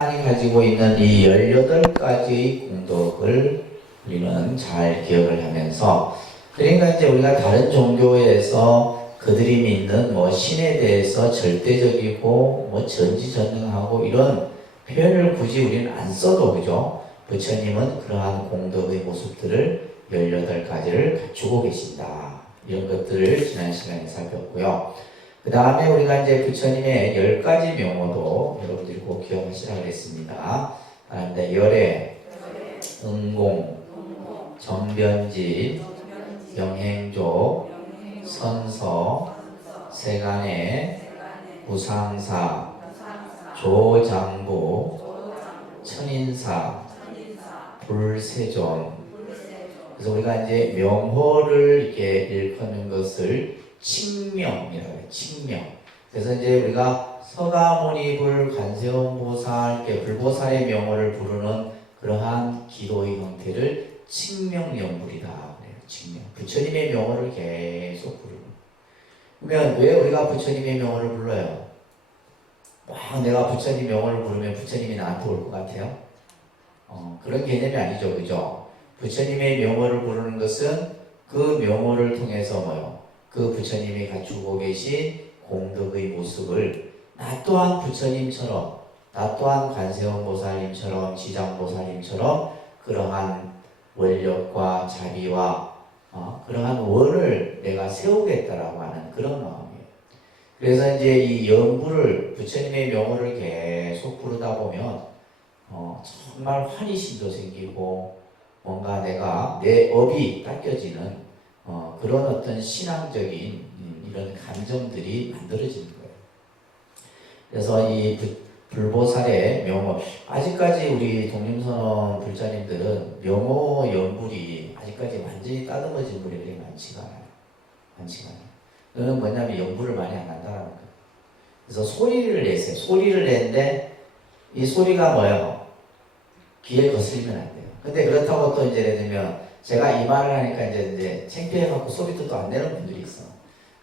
하나님이 가지고 있는 이 18가지의 공덕을 우리는 잘 기억을 하면서, 그러니까 이제 우리가 다른 종교에서 그들이 믿는 신에 대해서 절대적이고 전지전능하고 이런 표현을 굳이 우리는 안 써도, 그죠? 부처님은 그러한 공덕의 모습들을 18가지를 갖추고 계신다, 이런 것들을 지난 시간에 살폈고요. 그 다음에 우리가 이제 부처님의 10가지 명호도 여러분들이 꼭 기억하시라고 했습니다. 열애, 응공, 정변지, 영행조, 선서, 세간의, 우상사, 조장부, 천인사, 불세존. 그래서 우리가 이제 명호를 이렇게 일컫는 것을 칭명이라고 해요. 칭명. 그래서 이제 우리가 서가모니불, 관세음보살, 불보살의 명호를 부르는 그러한 기도의 형태를 칭명명불이다 그래요. 칭명. 부처님의 명호를 계속 부르는. 그러면 왜 우리가 부처님의 명호를 불러요? 내가 부처님 명호를 부르면 부처님이 나한테 올 것 같아요? 그런 개념이 아니죠, 그죠? 부처님의 명호를 부르는 것은 그 명호를 통해서 그 부처님이 갖추고 계신 공덕의 모습을 나 또한 부처님처럼, 나 또한 관세음보살님처럼, 지장보살님처럼 그러한 원력과 자비와 그러한 원을 내가 세우겠다라고 하는 그런 마음이에요. 그래서 이제 이 연부를, 부처님의 명호를 계속 부르다 보면 정말 환희심도 생기고 뭔가 내 업이 닦여지는 그런 어떤 신앙적인 이런 감정들이 만들어지는 거예요. 그래서 이 불보살의 명호, 아직까지 우리 독림선언 불자님들은 명호 연불이 아직까지 완전히 따듬어진 분이 많지가 않아요. 많지가 않아요. 그거는 뭐냐면 연불을 많이 안 한다는 거예요. 그래서 소리를 내세요. 소리를 내는데 이 소리가 뭐예요? 귀에 거슬리면 안 돼요. 근데 그렇다고 또 이제 예를 들면 제가 이 말을 하니까 이제 창피해갖고 소리도 또 안 내는 분들이 있어.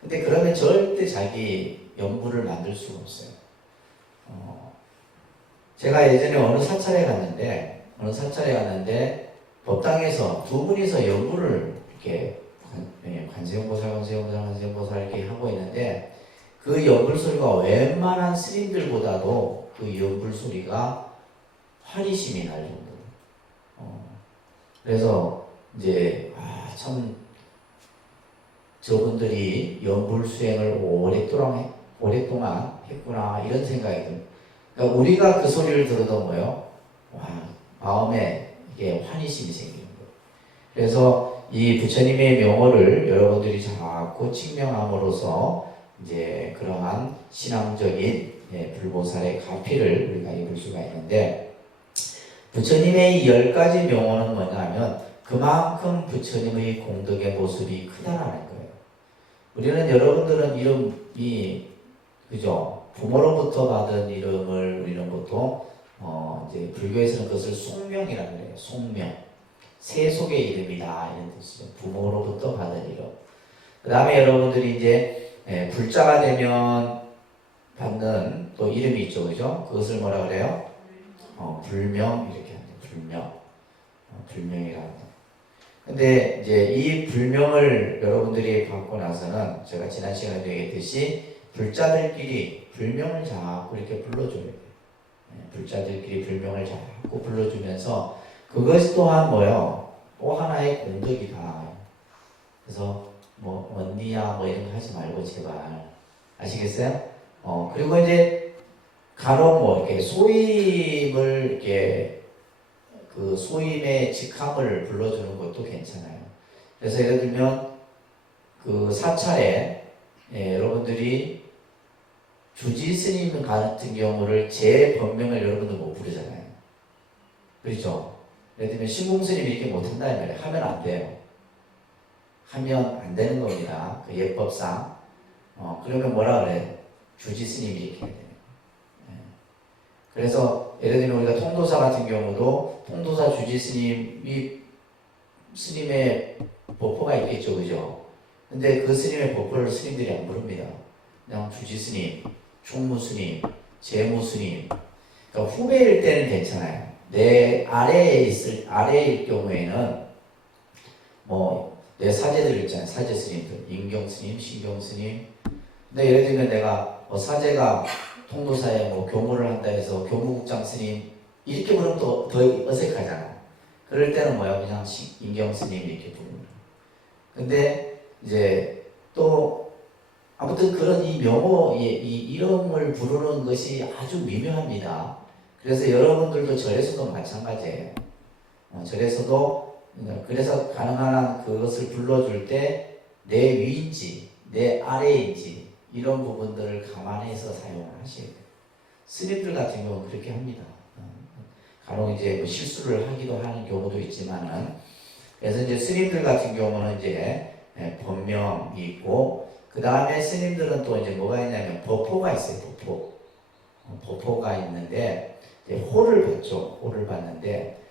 근데 그러면 절대 자기 연부를 만들 수가 없어요. 제가 예전에 어느 사찰에 갔는데 법당에서 두 분이서 연부를 이렇게 관세음보살 이렇게 하고 있는데 그 연불 소리가 웬만한 스님들보다도 그 연불 소리가 환희심이 날 정도로. 그래서 이제 참 저분들이 연불 수행을 오랫동안 했구나, 이런 생각이 듭니다. 그러니까 우리가 그 소리를 들어도 마음에 이게 환희심이 생기는 거예요. 그래서 이 부처님의 명호를 여러분들이 자꾸 칭명함으로써 이제 그러한 신앙적인 불보살의 가피를 우리가 입을 수가 있는데, 부처님의 이 10가지 명호는 뭐냐면 그만큼 부처님의 공덕의 모습이 크다라는 거예요. 우리는, 여러분들은 이름이, 그죠? 부모로부터 받은 이름을 우리는 보통 이제 불교에서는 그것을 속명이라고 해요. 속명. 세속의 이름이다, 이런 뜻이죠. 부모로부터 받은 이름. 그 다음에 여러분들이 이제 불자가 되면 받는 또 이름이 있죠, 그죠? 그것을 뭐라 그래요? 불명, 이렇게 합니다. 불명. 불명이라고 합니다. 근데 이제 이 불명을 여러분들이 받고 나서는 제가 지난 시간에 얘기했듯이 불자들끼리 불명을 자꾸 이렇게 불러줘야 돼요. 불자들끼리 불명을 자꾸 불러주면서 그것 또한 또 하나의 공덕이다. 그래서 언니야 이런 거 하지 말고 제발. 아시겠어요? 그리고 이제 간혹 이렇게 소임을 이렇게 그 소임의 직함을 불러주는 것도 괜찮아요. 그래서 예를 들면 그 사찰에 여러분들이 주지스님 같은 경우를 제 법명을 여러분들 못 부르잖아요. 그렇죠? 예를 들면 신공스님 이렇게 못한다 이 말이에요. 하면 안 돼요. 하면 안 되는 겁니다. 그 예법상. 그러면 뭐라 그래? 주지스님이 이렇게 해야 돼요. 그래서 예를 들면 우리가 통도사 같은 경우도 통도사 주지스님이 스님의 법호가 있겠죠, 그죠? 근데 그 스님의 법호를 스님들이 안 부릅니다. 그냥 주지스님, 충무스님, 재무스님. 그러니까 후배일 때는 괜찮아요. 내 아래일 경우에는 뭐 내 사제들 있잖아요. 사제 스님들, 임경 스님, 신경 스님. 근데 예를 들면 내가 사제가 통도사에 뭐 교무를 한다 해서 교무국장 스님 이렇게 부르면 또 더 어색하잖아. 그럴 때는 뭐야 그냥 임경 스님 이렇게 부르는. 근데 이제 또 아무튼 그런 이 명호 이 이름을 부르는 것이 아주 미묘합니다. 그래서 여러분들도 절에서도 마찬가지예요. 절에서도 그래서 가능한 한 그것을 불러줄 때 내 위인지 내 아래인지 이런 부분들을 감안해서 사용을 하셔야 돼요. 스님들 같은 경우는 그렇게 합니다. 간혹 이제 뭐 실수를 하기도 하는 경우도 있지만은 그래서 이제 스님들 같은 경우는 이제 법명이 있고 그 다음에 스님들은 또 이제 뭐가 있냐면 법호가 있어요. 법호가 있는데 이제 호를 받죠. 호를 받는데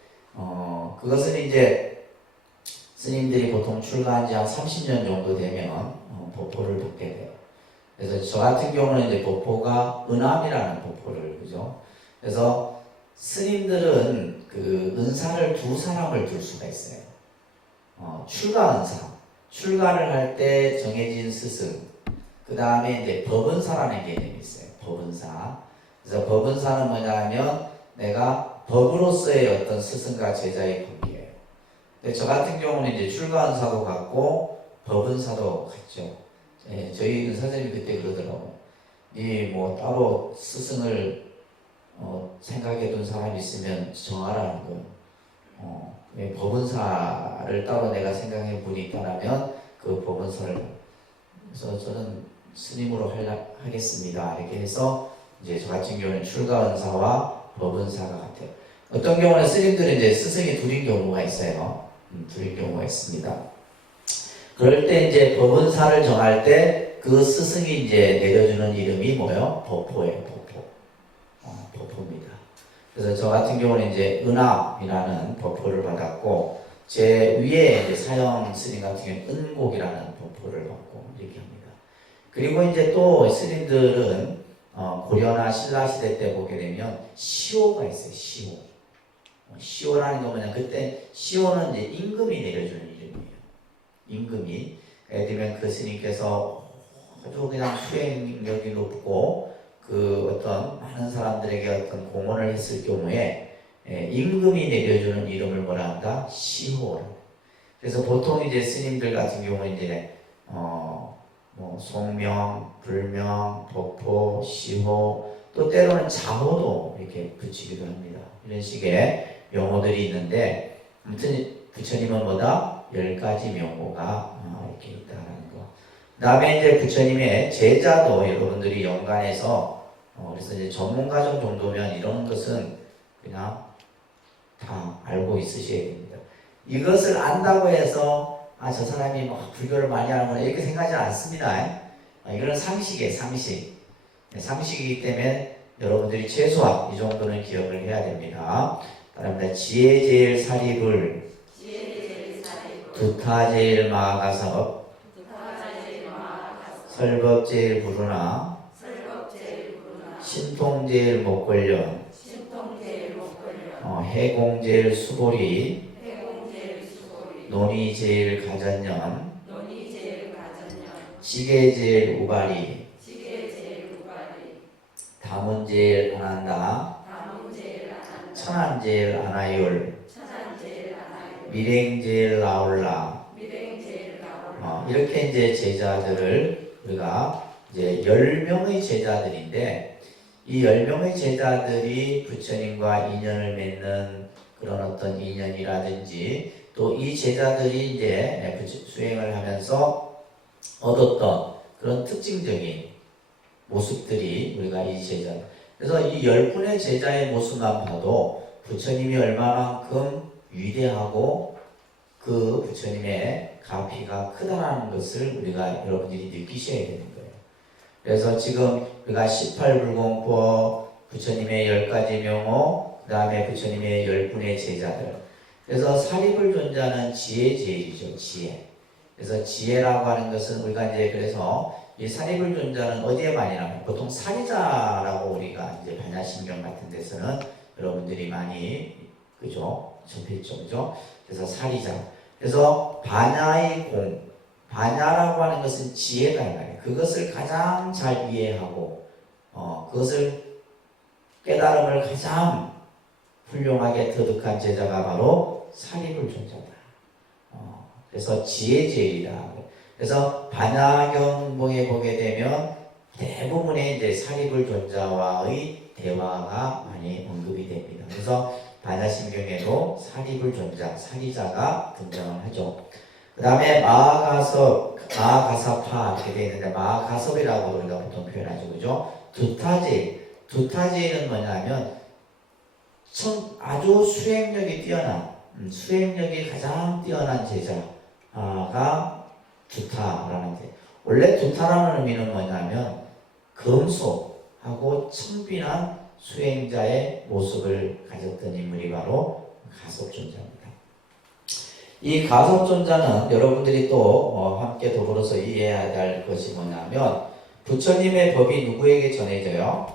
그것은 이제 스님들이 보통 출가한 지 한 30년 정도 되면 법호를 받게 돼요. 그래서 저 같은 경우는 이제 법호가 은암이라는 법호를 그죠. 그래서 스님들은 그 은사를 두 사람을 둘 수가 있어요. 출가 은사. 출가를 할 때 정해진 스승. 그 다음에 이제 법은사라는 개념이 있어요. 법은사. 그래서 법은사는 뭐냐면 내가 법으로서의 어떤 스승과 제자의 관계예요. 근데 저 같은 경우는 이제 출가 은사도 같고 법은사도 같죠. 저희 은사님이 그때 그러더라고요. 이 뭐 따로 스승을 생각해 둔 사람이 있으면 정하라는 거예요. 법은사를 따로 내가 생각해 분이 있다면 그 법은사를 그래서 저는 스님으로 하겠습니다. 이렇게 해서 이제 저 같은 경우는 출가 은사와 법은사가 같아요. 어떤 경우는 스님들은 이제 스승이 둘인 경우가 있어요. 둘인 경우가 있습니다. 그럴 때 이제 법은사를 정할 때 그 스승이 이제 내려주는 이름이 뭐예요? 법호예요. 법호입니다. 그래서 저 같은 경우는 이제 은암이라는 법호를 받았고 제 위에 이제 사형 스님 같은 경우는 은곡이라는 법호를 받고 이렇게 합니다. 그리고 이제 또 스님들은 고려나 신라 시대 때 보게 되면 시호가 있어요. 시호. 시호라는 거 뭐냐? 그때 시호는 이제 임금이 내려주는 이름이에요. 임금이. 예를 들면 그 스님께서 아주 그냥 수행력이 높고 그 어떤 많은 사람들에게 어떤 공헌을 했을 경우에 임금이 내려주는 이름을 뭐라 한다? 시호. 그래서 보통 이제 스님들 같은 경우는 이제 뭐 송명, 불명, 법호, 시호 또 때로는 자호도 이렇게 붙이기도 합니다. 이런 식의 명호들이 있는데 아무튼 부처님은 뭐다? 10가지 명호가 이렇게 있다는 거. 그 다음에 이제 부처님의 제자도 여러분들이 연간해서 그래서 이제 전문가정 정도면 이런 것은 그냥 다 알고 있으셔야 됩니다. 이것을 안다고 해서 저 사람이 뭐 불교를 많이 하는구나 이렇게 생각하지 않습니다. 이거는 상식이에요. 상식이기 때문에 여러분들이 최소한 이 정도는 기억을 해야 됩니다. 따릅니다. 지혜제일 사리불 두타제일 마가섭 설법제일 부르나 신통제일 목걸련 해공제일 수보리 논의제일 가전년 지게제일 우가리 다문제일 안한다 천안제일 아나율 밀행제일 나올라 이렇게 이제 제자들을 우리가 이제 10명의 제자들인데 이 10명의 제자들이 부처님과 인연을 맺는 그런 어떤 인연이라든지 또 이 제자들이 이제 수행을 하면서 얻었던 그런 특징적인 모습들이 우리가 이 제자 그래서 이 10분의 제자의 모습만 봐도 부처님이 얼마만큼 위대하고 그 부처님의 가피가 크다라는 것을 우리가 여러분들이 느끼셔야 되는 거예요. 그래서 지금 우리가 18불공포 부처님의 10가지 명호 그 다음에 부처님의 10분의 제자들 그래서 사리불존자는 지혜제일이죠. 지혜. 그래서 지혜라고 하는 것은 우리가 이제 그래서 이 사리불 존자는 어디에 많이 나와요? 보통 사리자라고 우리가 이제 반야신경 같은 데서는 여러분들이 많이 그죠? 접했죠, 그죠? 그래서 사리자. 그래서 반야의 공, 반야라고 하는 것은 지혜다 이 말이에요. 그것을 가장 잘 이해하고, 그것을 깨달음을 가장 훌륭하게 터득한 제자가 바로 사리불 존자다. 그래서 지혜제일이다. 그래서 반야경봉에 보게 되면 대부분의 이제 사리불 존자와의 대화가 많이 언급이 됩니다. 그래서 반야심경에도 사리불 존자, 사리자가 등장을 하죠. 그 다음에 마하가사파 이렇게 되어 있는데 마하가섭이라고 우리가 보통 표현하죠, 그죠? 두타제는 뭐냐면 아주 수행력이 뛰어난, 수행력이 가장 뛰어난 제자가 두타라는 데. 원래 두타라는 의미는 뭐냐면 검소하고 청빈한 수행자의 모습을 가졌던 인물이 바로 가섭존자입니다. 이 가섭존자는 여러분들이 또 함께 더불어서 이해해야 할 것이 뭐냐면 부처님의 법이 누구에게 전해져요?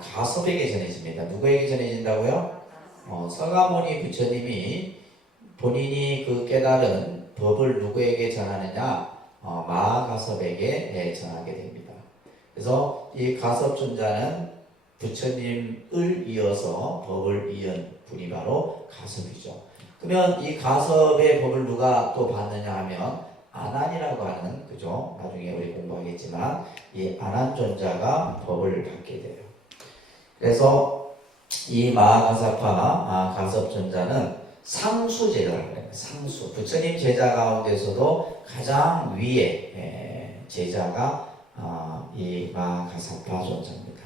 가섭에게 전해집니다. 누구에게 전해진다고요? 서가모니 부처님이 본인이 그 깨달은 법을 누구에게 전하느냐? 마하가섭에게 전하게 됩니다. 그래서 이 가섭존자는 부처님을 이어서 법을 이은 분이 바로 가섭이죠. 그러면 이 가섭의 법을 누가 또 받느냐 하면 아난이라고 하는, 그죠? 나중에 우리 공부하겠지만 이 아난존자가 법을 받게 돼요. 그래서 이 마하가사파 가섭존자는 상수제자라고 해요. 상수. 부처님 제자 가운데서도 가장 위의 제자가 이 마하가사파 존자입니다.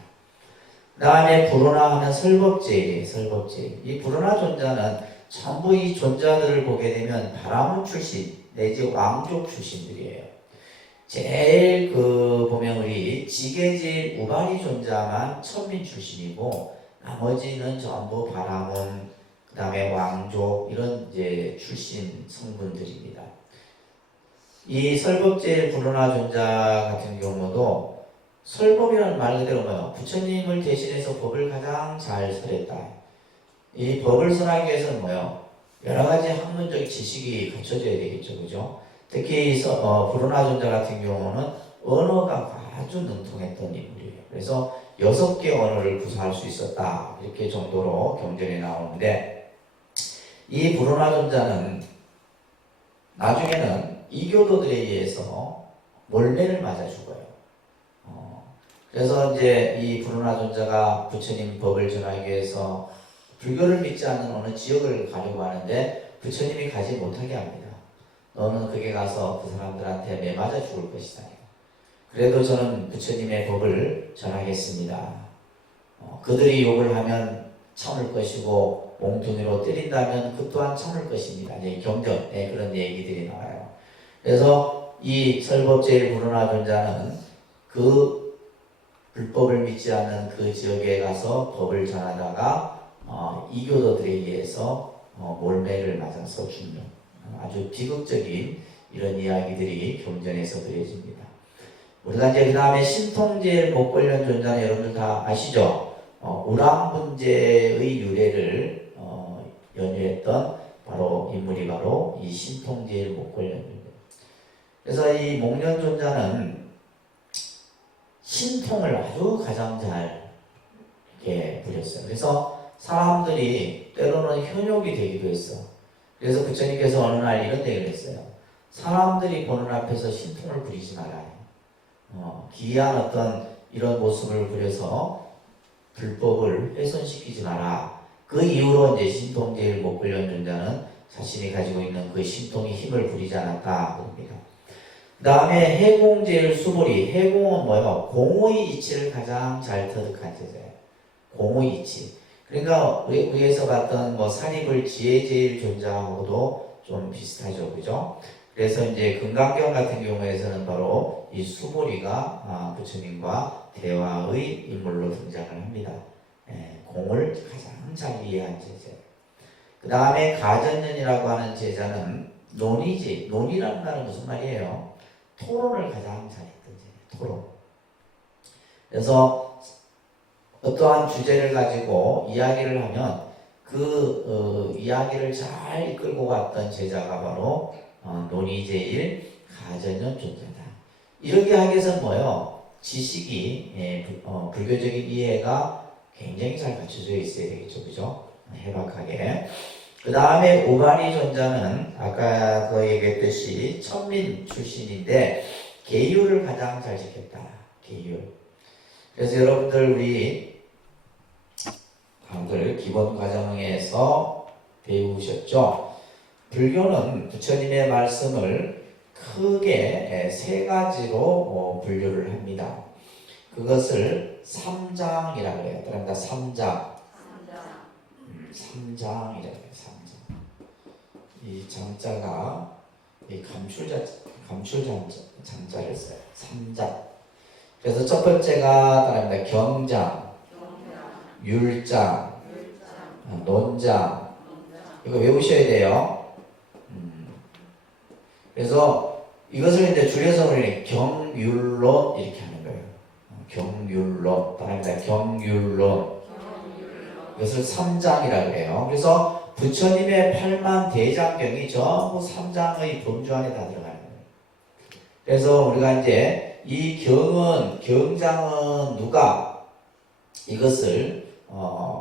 그 다음에 불운하 하는 설법제일이에요. 설법제일. 이 불운하 존자는 전부 이 존자들을 보게 되면 바라문 출신 내지 왕족 출신들이에요. 제일 보면 우리 지계제일 우바리 존자만 천민 출신이고 나머지는 전부 바라문, 그 다음에 왕족 이런 이제 출신 성분들입니다. 이 설법제일 불운하 존자 같은 경우도 설법이라는 말 그대로 뭐예요? 부처님을 대신해서 법을 가장 잘 설했다. 이 법을 설하기 위해서는 뭐예요? 여러 가지 학문적 지식이 갖춰져야 되겠죠, 그죠? 특히 불운하 존자 같은 경우는 언어가 아주 능통했던 인물이에요. 그래서 6개 언어를 구사할 수 있었다. 이렇게 정도로 경전에 나오는데 이 불운하 존자는 나중에는 이교도들에 의해서 몰매를 맞아 죽어요. 그래서 이제 이 불운하 존자가 부처님 법을 전하기 위해서 불교를 믿지 않는 어느 지역을 가려고 하는데 부처님이 가지 못하게 합니다. 너는 거기 가서 그 사람들한테 매맞아 죽을 것이다. 그래도 저는 부처님의 법을 전하겠습니다. 그들이 욕을 하면 참을 것이고 몽둥이로 때린다면 그 또한 참을 것입니다. 이제 경전 그런 얘기들이 나와요. 그래서 이 설법제일 불운하 존자는 그 불법을 믿지 않는 그 지역에 가서 법을 전하다가 이교도들에 의해서 몰매를 맞아서 죽는 아주 비극적인 이런 이야기들이 경전에서 그려집니다. 우리가 이제 그 다음에 신통제일 목걸련 존자는 여러분들 다 아시죠? 우랑분제의 유래를 연유했던 바로 인물이 바로 이 신통제일 목걸련입니다. 그래서 이 목련 존자는 신통을 아주 가장 잘 이렇게 부렸어요. 그래서 사람들이 때로는 현욕이 되기도 했어. 그래서 부처님께서 어느 날 이런 얘기를 했어요. 사람들이 보는 앞에서 신통을 부리지 말아요. 기이한 어떤 이런 모습을 부려서 불법을 훼손시키지 마라. 그 이후로 이제 신통제일 목걸련 존자는 자신이 가지고 있는 그 신통의 힘을 부리지 않았다. 그럽니다. 그 다음에 해공제일 수보리. 해공은 뭐예요? 공의 이치를 가장 잘 터득한 제자예요. 공의 이치. 그러니까 위에서 봤던 사리불 지혜제일 존자하고도 좀 비슷하죠, 그죠? 그래서 이제 금강경 같은 경우에서는 바로 이 수보리가 부처님과 대화의 인물로 등장을 합니다. 공을 가장 잘 이해한 제자예요. 그 다음에 가전년이라고 하는 제자는 논이지. 논이라는 말은 무슨 말이에요? 토론을 가장 잘했던 제자. 토론. 그래서 어떠한 주제를 가지고 이야기를 하면 그 이야기를 잘 이끌고 갔던 제자가 바로 논의제일 가전현 존재다. 이렇게 하기 위해서는 뭐예요? 지식이 불교적인 이해가 굉장히 잘 갖춰져 있어야 되겠죠, 그죠? 해박하게. 그 다음에 오가리 존자는 아까도 얘기했듯이 천민 출신인데 계율을 가장 잘 지켰다. 계율. 그래서 여러분들 우리 강들 기본 과정에서 배우셨죠? 불교는 부처님의 말씀을 크게 세 가지로 분류를 합니다. 그것을 삼장이라고 해요. 그러니까 삼장. 삼장이라고 해요. 삼장. 이 장자가 이 감출장자를 써요. 삼장. 그래서 첫 번째가 따릅니다. 경장, 율장, 논장. 이거 외우셔야 돼요. 그래서 이것을 이제 줄여서 우리 경율론 이렇게 하는 거예요. 경율론. 따릅니다. 경율론. 이것을 삼장이라고 해요. 그래서 부처님의 8만 대장경이 전부 삼장의 범주 안에 다 들어가는 거예요. 그래서 우리가 이제 이 경장은 누가 이것을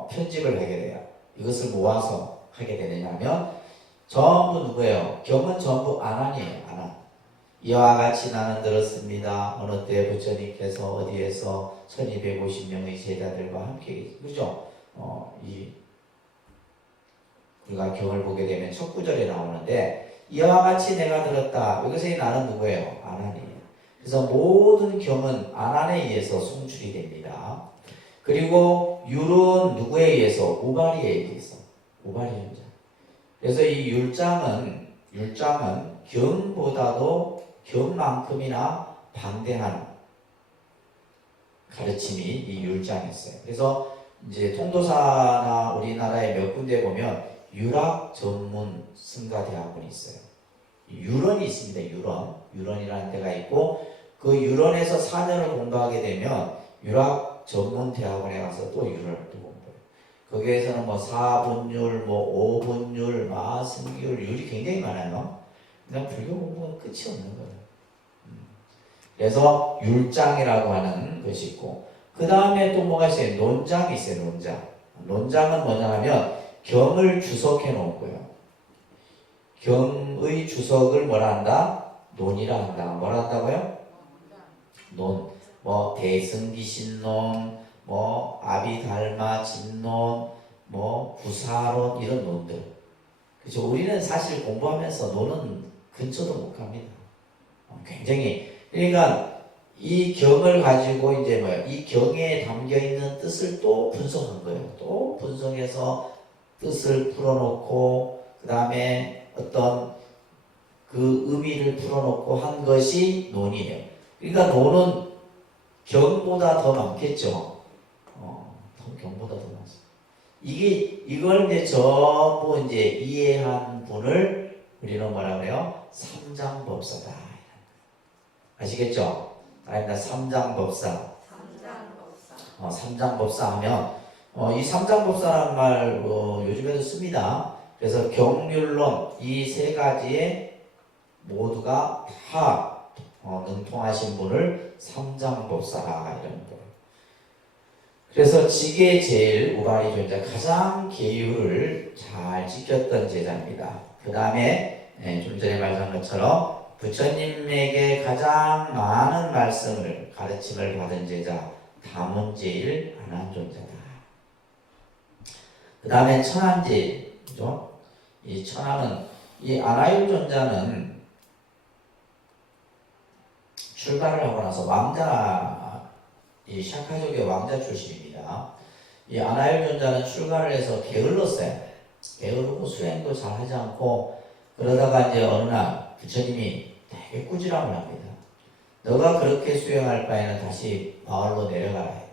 편집을 하게 돼요. 이것을 모아서 하게 되느냐면 전부 누구예요? 경은 전부 안한이에요. 안한. 이와 같이 나는 들었습니다. 어느 때 부처님께서 어디에서 1250명의 제자들과 함께, 그죠? 우리가 경을 보게 되면 첫 구절에 나오는데 이와 같이 내가 들었다. 이것이 나는 누구예요? 안한이에요. 그래서 모든 경은 안한에 의해서 송출이 됩니다. 그리고 율은 누구에 의해서? 우발이에 의해서. 우발이 현자. 그래서 이 율장은 경보다도 경만큼이나 방대한 가르침이 이 율장이었어요. 그래서 이제 통도사나 우리나라의 몇 군데 보면 유락 전문 승가대학원이 있어요. 유런이 있습니다. 유런이라는 데가 있고 그 유런에서 4년을 공부하게 되면 유락 전문 대학원에 가서 또 유런을 또 공부해요. 거기에서는 뭐 4분율, 뭐 5분율, 마승율, 율이 굉장히 많아요. 그냥 불교 공부는 끝이 없는 거예요. 그래서 율장이라고 하는 것이 있고 그 다음에 또 뭐가 있어요? 논장이 있어요. 논장은 뭐냐 하면 경을 주석해 놓은 거예요. 경의 주석을 뭐라 한다? 논이라 한다. 뭐라 한다고요? 논. 뭐 대승기신론, 뭐 아비달마 진론, 뭐 구사론 이런 논들. 그렇죠? 우리는 사실 공부하면서 논은 근처도 못 갑니다. 굉장히 그러니까 이 경을 가지고 이제 뭐야? 이 경에 담겨 있는 뜻을 또 분석한 거예요. 또 분석해서 뜻을 풀어놓고 그 다음에 어떤 그 의미를 풀어놓고 한 것이 논이에요. 그러니까 논은 경보다 더 많겠죠. 경보다 더 많죠. 이걸 이제 전부 이제 이해한 분을 우리는 뭐라 그래요? 삼장법사다. 아시겠죠? 아니다. 삼장법사. 삼장법사 하면 이 삼장법사라는 말 요즘에도 씁니다. 그래서 경률론 이 세 가지에 모두가 다 능통하신 분을 삼장법사라 이런 거예요. 그래서 지계 제일 우발이 존재 가장 계율을 잘 지켰던 제자입니다. 그 다음에 좀 전에 말한 것처럼 부처님에게 가장 많은 말씀을 가르침을 받은 제자 다문제일 안한존자다. 그 다음에 천한제일, 그죠? 이 천한은 이 안하율존자는 출가를 하고 나서 왕자, 이 샤카족의 왕자 출신입니다. 이 안하율존자는 출가를 해서 게을렀어요. 게으르고 수행도 잘 하지 않고 그러다가 이제 어느 날 부처님이 되게 꾸지람을 합니다. 너가 그렇게 수행할 바에는 다시 마을로 내려가라 해요.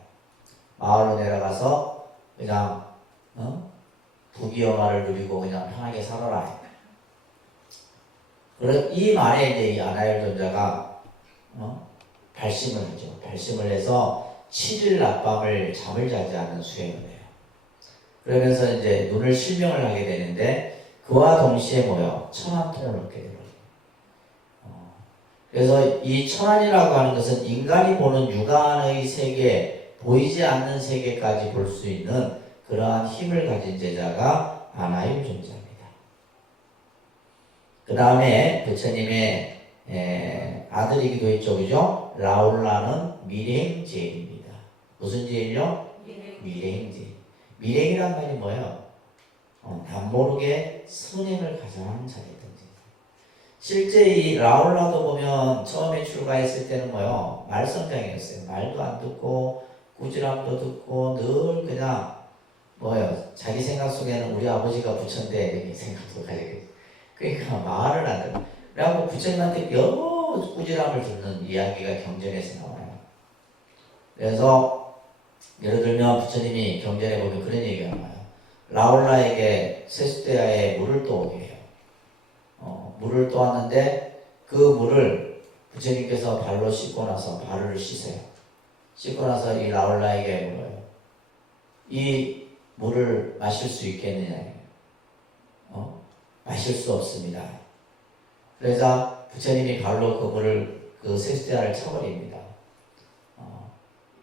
마을로 내려가서 그냥 부귀영화를 누리고 그냥 편하게 살아라 해요. 그래서 이 말에 이제 이 안하율존자가 발심을 하죠. 발심을 해서 7일 낮밤을 잠을 자지 않는 수행을 해요. 그러면서 이제 눈을 실명을 하게 되는데 그와 동시에 뭐요? 천안통을 얻게 되거든요. 그래서 이 천안이라고 하는 것은 인간이 보는 육안의 세계, 보이지 않는 세계까지 볼 수 있는 그러한 힘을 가진 제자가 아나임 존재합니다. 그 다음에 부처님의 아들이기도 했죠, 그죠? 라울라는 밀행제입니다. 무슨 제일요? 밀행제. 밀행이란 말이 뭐예요? 남모르게 선행을 가장 잘했던 제. 실제 이 라울라도 보면 처음에 출가했을 때는 뭐요? 말썽병이었어요. 말도 안 듣고 꾸지람도 듣고 늘 그냥 뭐예요? 자기 생각 속에는 우리 아버지가 부처인데 이렇게 생각도 가지고 그러니까 말을 안 듣고 그래갖고 부처님한테 여러 꾸지람을 듣는 이야기가 경전에서 나와요. 그래서 예를 들면 부처님이 경전에 보면 그런 얘기가 나와요. 라울라에게 세숫대야에 물을 떠오게 해요. 물을 떠왔는데 그 물을 부처님께서 발로 씻고 나서 발을 씻어요. 씻고 나서 이 라울라에게 물어요. 이 물을 마실 수 있겠느냐? 마실 수 없습니다. 그래서 부처님이 발로 그 물을 그 세숫대야를 쳐버립니다.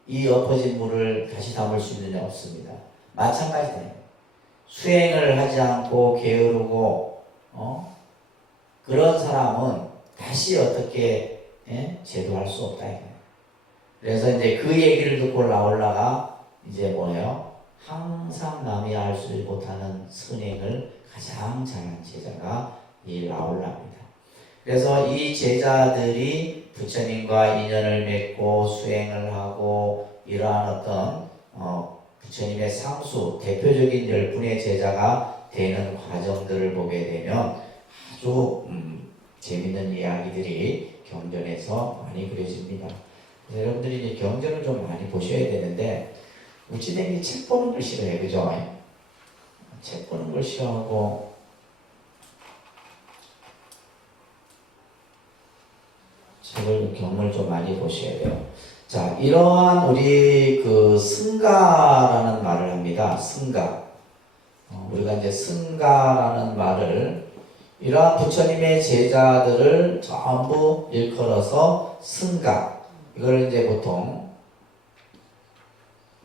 이 엎어진 물을 다시 담을 수 있느냐? 없습니다. 마찬가지네요. 수행을 하지 않고 게으르고 그런 사람은 다시 어떻게 제도할 수 없다. 그래서 이제 그 얘기를 듣고 라울라가 이제 뭐예요? 항상 남이 알지 못하는 선행을 가장 잘한 제자가 이 라울라입니다. 그래서 이 제자들이 부처님과 인연을 맺고 수행을 하고 이러한 어떤 부처님의 상수 대표적인 10분의 제자가 되는 과정들을 보게 되면 아주 재밌는 이야기들이 경전에서 많이 그려집니다. 그래서 여러분들이 이제 경전을 좀 많이 보셔야 되는데 우찌댕이 책 보는 걸 싫어해요. 그죠? 책 보는 걸 싫어하고 책을 경을 좀 많이 보셔야 돼요. 자, 이러한 우리 그 승가라는 말을 합니다. 승가. 우리가 이제 승가라는 말을 이러한 부처님의 제자들을 전부 일컬어서 승가. 이걸 이제 보통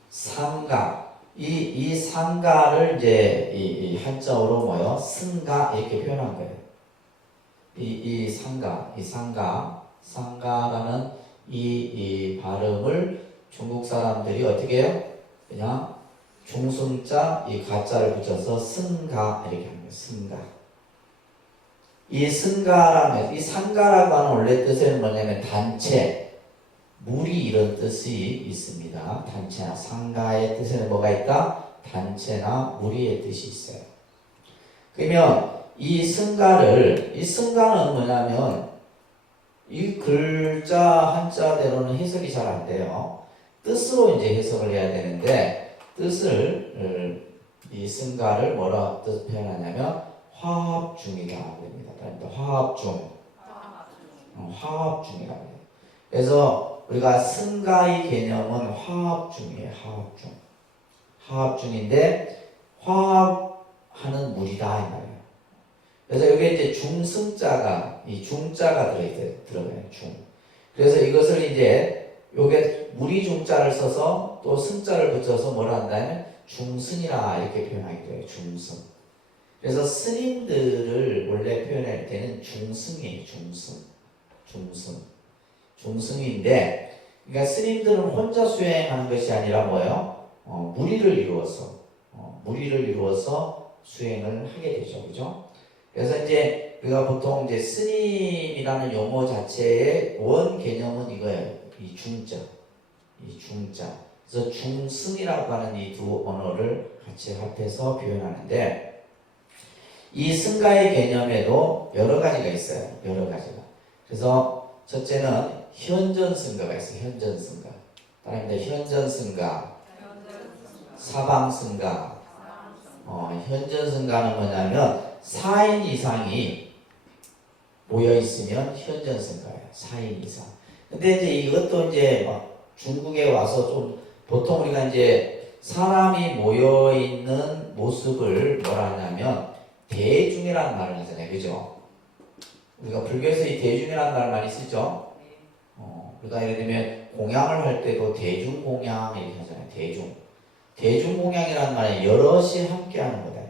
상가. 이 상가를 이제 이 한자어로 뭐요? 승가 이렇게 표현한 거예요. 이 상가, 상가라는 이 발음을 중국 사람들이 어떻게 해요? 그냥 중승자 이 가자를 붙여서 승가 이렇게 하는 거예요. 승가. 이 승가라면 이 상가라고 하는 원래 뜻은 뭐냐면 단체, 무리 이런 뜻이 있습니다. 단체나 상가의 뜻에는 뭐가 있다? 단체나 무리의 뜻이 있어요. 그러면 이 승가는 뭐냐면 이 글자 한자대로는 해석이 잘 안 돼요. 뜻으로 이제 해석을 해야 되는데 뜻을 이 승가를 뭐라 뜻 표현하냐면 화합 중이다 됩니다. 화합 중, 화합 중이다. 그래서 우리가 승가의 개념은 화합 중이에요. 화합 중인데 화합하는 무리다 이 말이에요. 그래서 여기 이제 중승자가 이 중자가 들어가요. 중. 그래서 이것을 이제 요게 무리 중자를 써서 또 승자를 붙여서 뭐라 한다면 중승이라 이렇게 표현하게 돼요. 중승. 그래서 스님들을 원래 표현할 때는 중승이에요. 중승인데 그러니까 스님들은 혼자 수행하는 것이 아니라 뭐예요? 무리를 이루어서 수행을 하게 되죠. 그죠? 그래서 이제 우리가 보통 이제 스님이라는 용어 자체의 원 개념은 이거예요. 이 중자. 그래서 중승이라고 하는 이 두 언어를 같이 합해서 표현하는데 이 승가의 개념에도 여러 가지가 있어요. 그래서 첫째는 현전승가가 있어요. 현전승가. 다음에 현전승가, 사방승가. 현전승가는 뭐냐면 4인 이상이 모여 있으면 현전승가예요. 4인 이상. 근데 이제 이것도 이제 막 중국에 와서 좀 보통 우리가 이제 사람이 모여 있는 모습을 뭐라 하냐면 대중이라는 말을 하잖아요. 그죠? 우리가 불교에서 이 대중이라는 말 많이 쓰죠? 그러니까 예를 들면 공양을 할 때도 대중공양 이렇게 하잖아요. 대중공양이라는 말은 여럿이 함께 하는 거다.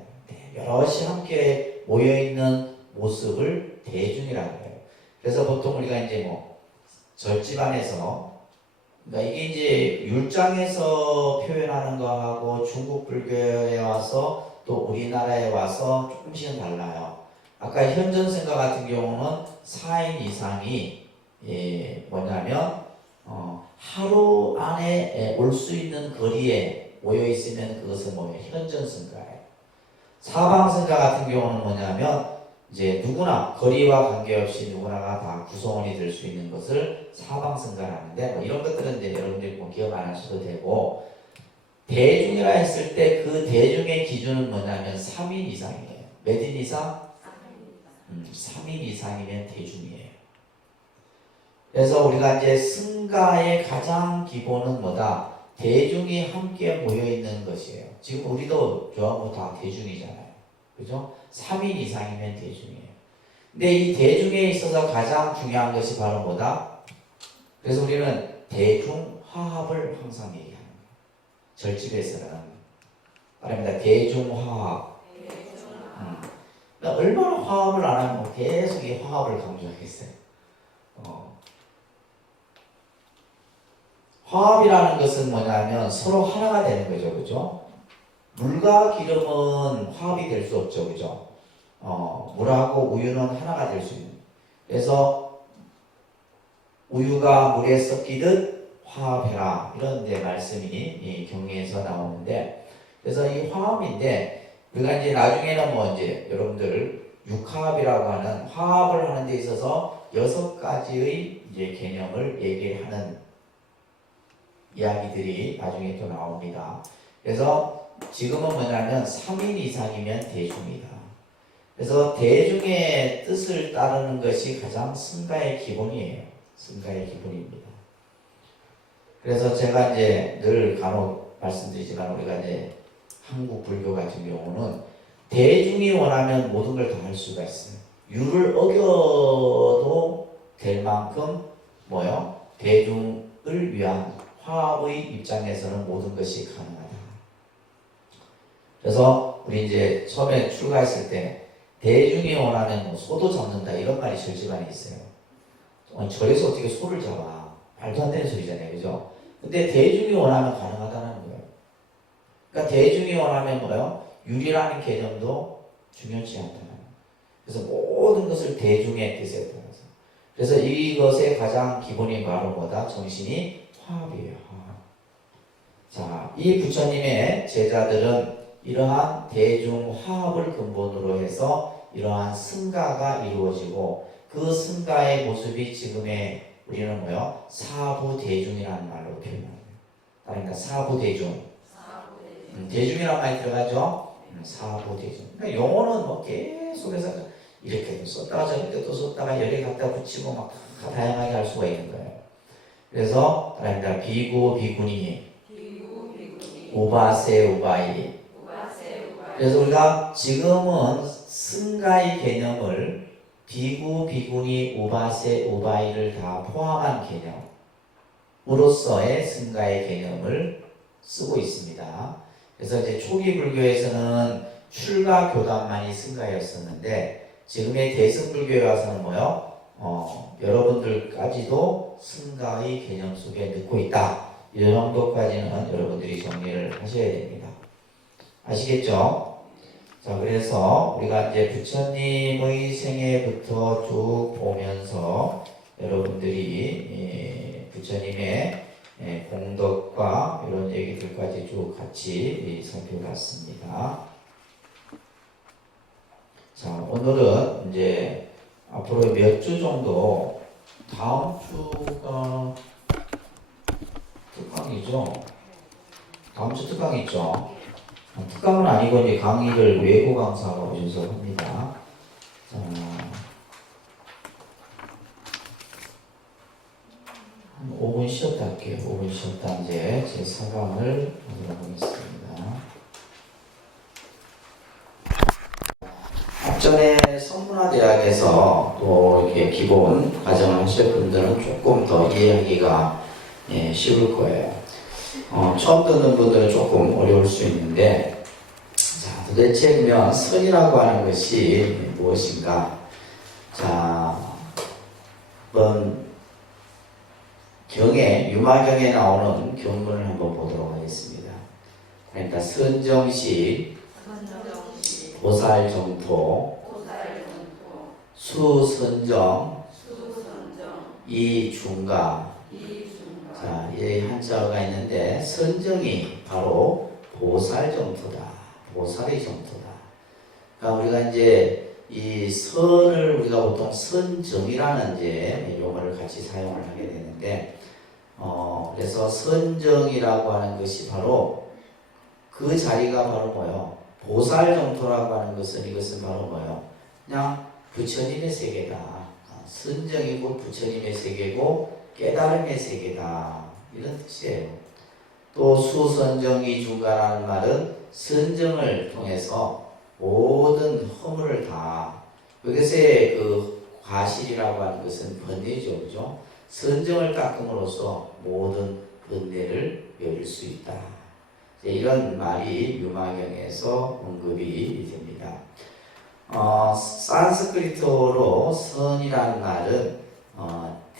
여럿이 함께 모여있는 모습을 대중이라고 해요. 그래서 보통 우리가 이제 뭐 절집안에서 그러니까 이게 이제 율장에서 표현하는 거하고 중국 불교에 와서 또 우리나라에 와서 조금씩은 달라요. 아까 현전승가 같은 경우는 4인 이상이 뭐냐면 하루 안에 올 수 있는 거리에 모여 있으면 그것은 뭐예요? 현전승가예요. 사방승가 같은 경우는 뭐냐면 이제 누구나 거리와 관계없이 누구나가 다 구성원이 될 수 있는 것을 사방승가라는데 뭐 이런 것들은 이제 여러분들이 뭐 기억 안 하셔도 되고 대중이라 했을 때 그 대중의 기준은 뭐냐면 3인 이상이에요. 몇 인 이상? 3인 이상이면 대중이에요. 그래서 우리가 이제 승가의 가장 기본은 뭐다? 대중이 함께 모여 있는 것이에요. 지금 우리도 저하고 다 대중이잖아요. 그죠? 3인 이상이면 대중이에요. 근데 이 대중에 있어서 가장 중요한 것이 바로 뭐다? 그래서 우리는 대중화합을 항상 얘기하는 거예요. 절집에서는 말합니다. 대중화합. 그러니까 얼마나 화합을 안 하면 뭐 계속 이 화합을 강조하겠어요. 화합이라는 것은 뭐냐면 서로 하나가 되는 거죠. 그죠? 물과 기름은 화합이 될 수 없죠. 그죠? 물하고 우유는 하나가 될 수 있는. 그래서 우유가 물에 섞이듯 화합해라. 이런 이제 말씀이 이 경리에서 나오는데, 그래서 이 화합인데, 우리가 이제 나중에는 뭐 이제 여러분들 육화합이라고 하는 화합을 하는 데 있어서 6가지의 이제 개념을 얘기하는 이야기들이 나중에 또 나옵니다. 그래서 지금은 뭐냐면 3인 이상이면 대중이다. 그래서 대중의 뜻을 따르는 것이 가장 승가의 기본이에요. 승가의 기본입니다. 그래서 제가 이제 늘 간혹 말씀드리지만 우리가 이제 한국 불교 같은 경우는 대중이 원하면 모든 걸 다 할 수가 있어요. 유를 어겨도 될 만큼 뭐요? 대중을 위한 화합의 입장에서는 모든 것이 가능하다. 그래서 우리 이제 처음에 출가했을 때 대중이 원하면 뭐 소도 잡는다 이런 말이 절집안에 있어요. 절에서 어떻게 소를 잡아? 말도 안 되는 소리잖아요. 그죠? 근데 대중이 원하면 가능하다는 거예요. 그러니까 대중이 원하면 뭐예요? 율이라는 개념도 중요치 않다는 거예요. 그래서 모든 것을 대중의 뜻에 따라서. 그래서 이것의 가장 기본이 바로 뭐다? 정신이 화합이에요. 화합. 자, 이 부처님의 제자들은 이러한 대중화합을 근본으로 해서 이러한 승가가 이루어지고 그 승가의 모습이 지금의 우리는 뭐요? 사부대중이라는 말로 표현합니다. 그러니까 사부대중. 대중이라는 말이 들어가죠? 사부대중. 그러니까 용어는 뭐 계속해서 이렇게도 썼다가 저렇게도 썼다가 열에 갖다 붙이고 막 다양하게 할 수가 있는 거예요. 그래서 그러니까 비구, 비구니, 우바세, 우바이. 그래서 우리가 지금은 승가의 개념을 비구, 비구니, 우바세, 우바이를 다 포함한 개념으로서의 승가의 개념을 쓰고 있습니다. 그래서 이제 초기 불교에서는 출가 교단만이 승가였었는데 지금의 대승불교에 와서는 뭐요? 여러분들까지도 승가의 개념 속에 넣고 있다. 이 정도까지는 여러분들이 정리를 하셔야 됩니다. 아시겠죠? 자, 그래서 우리가 이제 부처님의 생애부터 쭉 보면서 여러분들이 부처님의 공덕과 이런 얘기들까지 쭉 같이 살펴봤습니다. 자, 오늘은 이제 앞으로 몇 주 정도, 다음 주가 특강이죠? 다음 주 특강 있죠? 특강은 아니고 이제 강의를 외고 강사가 오셔서 합니다. 자, 쉬었다 할게요. 5분 쉬었다 이제 제 4강을 하도록 하겠습니다. 앞전에 성문화대학에서 또 이렇게 기본 과정을 하실 분들은 조금 더 이해하기가 쉬울 거예요. 처음 듣는 분들은 조금 어려울 수 있는데, 자, 도대체 그러면 선이라고 하는 것이 무엇인가? 자, 한번 유마경에 나오는 경문을 한번 보도록 하겠습니다. 그러니까 선정시, 보살정토, 수선정, 이중가. 자, 이 한자가 있는데 선정이 바로 보살정토다. 보살의 정토다. 그러니까 우리가 이제 이 선을 우리가 보통 선정이라는 이제 용어를 같이 사용을 하게 되는데, 그래서 선정이라고 하는 것이 바로 그 자리가 바로 뭐요? 보살정토라고 하는 것은 이것은 바로 뭐요? 그냥 부처님의 세계다. 선정이고 부처님의 세계고 깨달음의 세계다. 이런 뜻이에요. 또 수선정이 중가라는 말은 선정을 통해서 모든 허물을 다, 여기서의 그 과실이라고 하는 것은 번뇌죠. 그죠? 선정을 닦음으로써 모든 번뇌를 열릴 수 있다. 이런 말이 유마경에서 언급이 됩니다. 산스크리트어로 선이라는 말은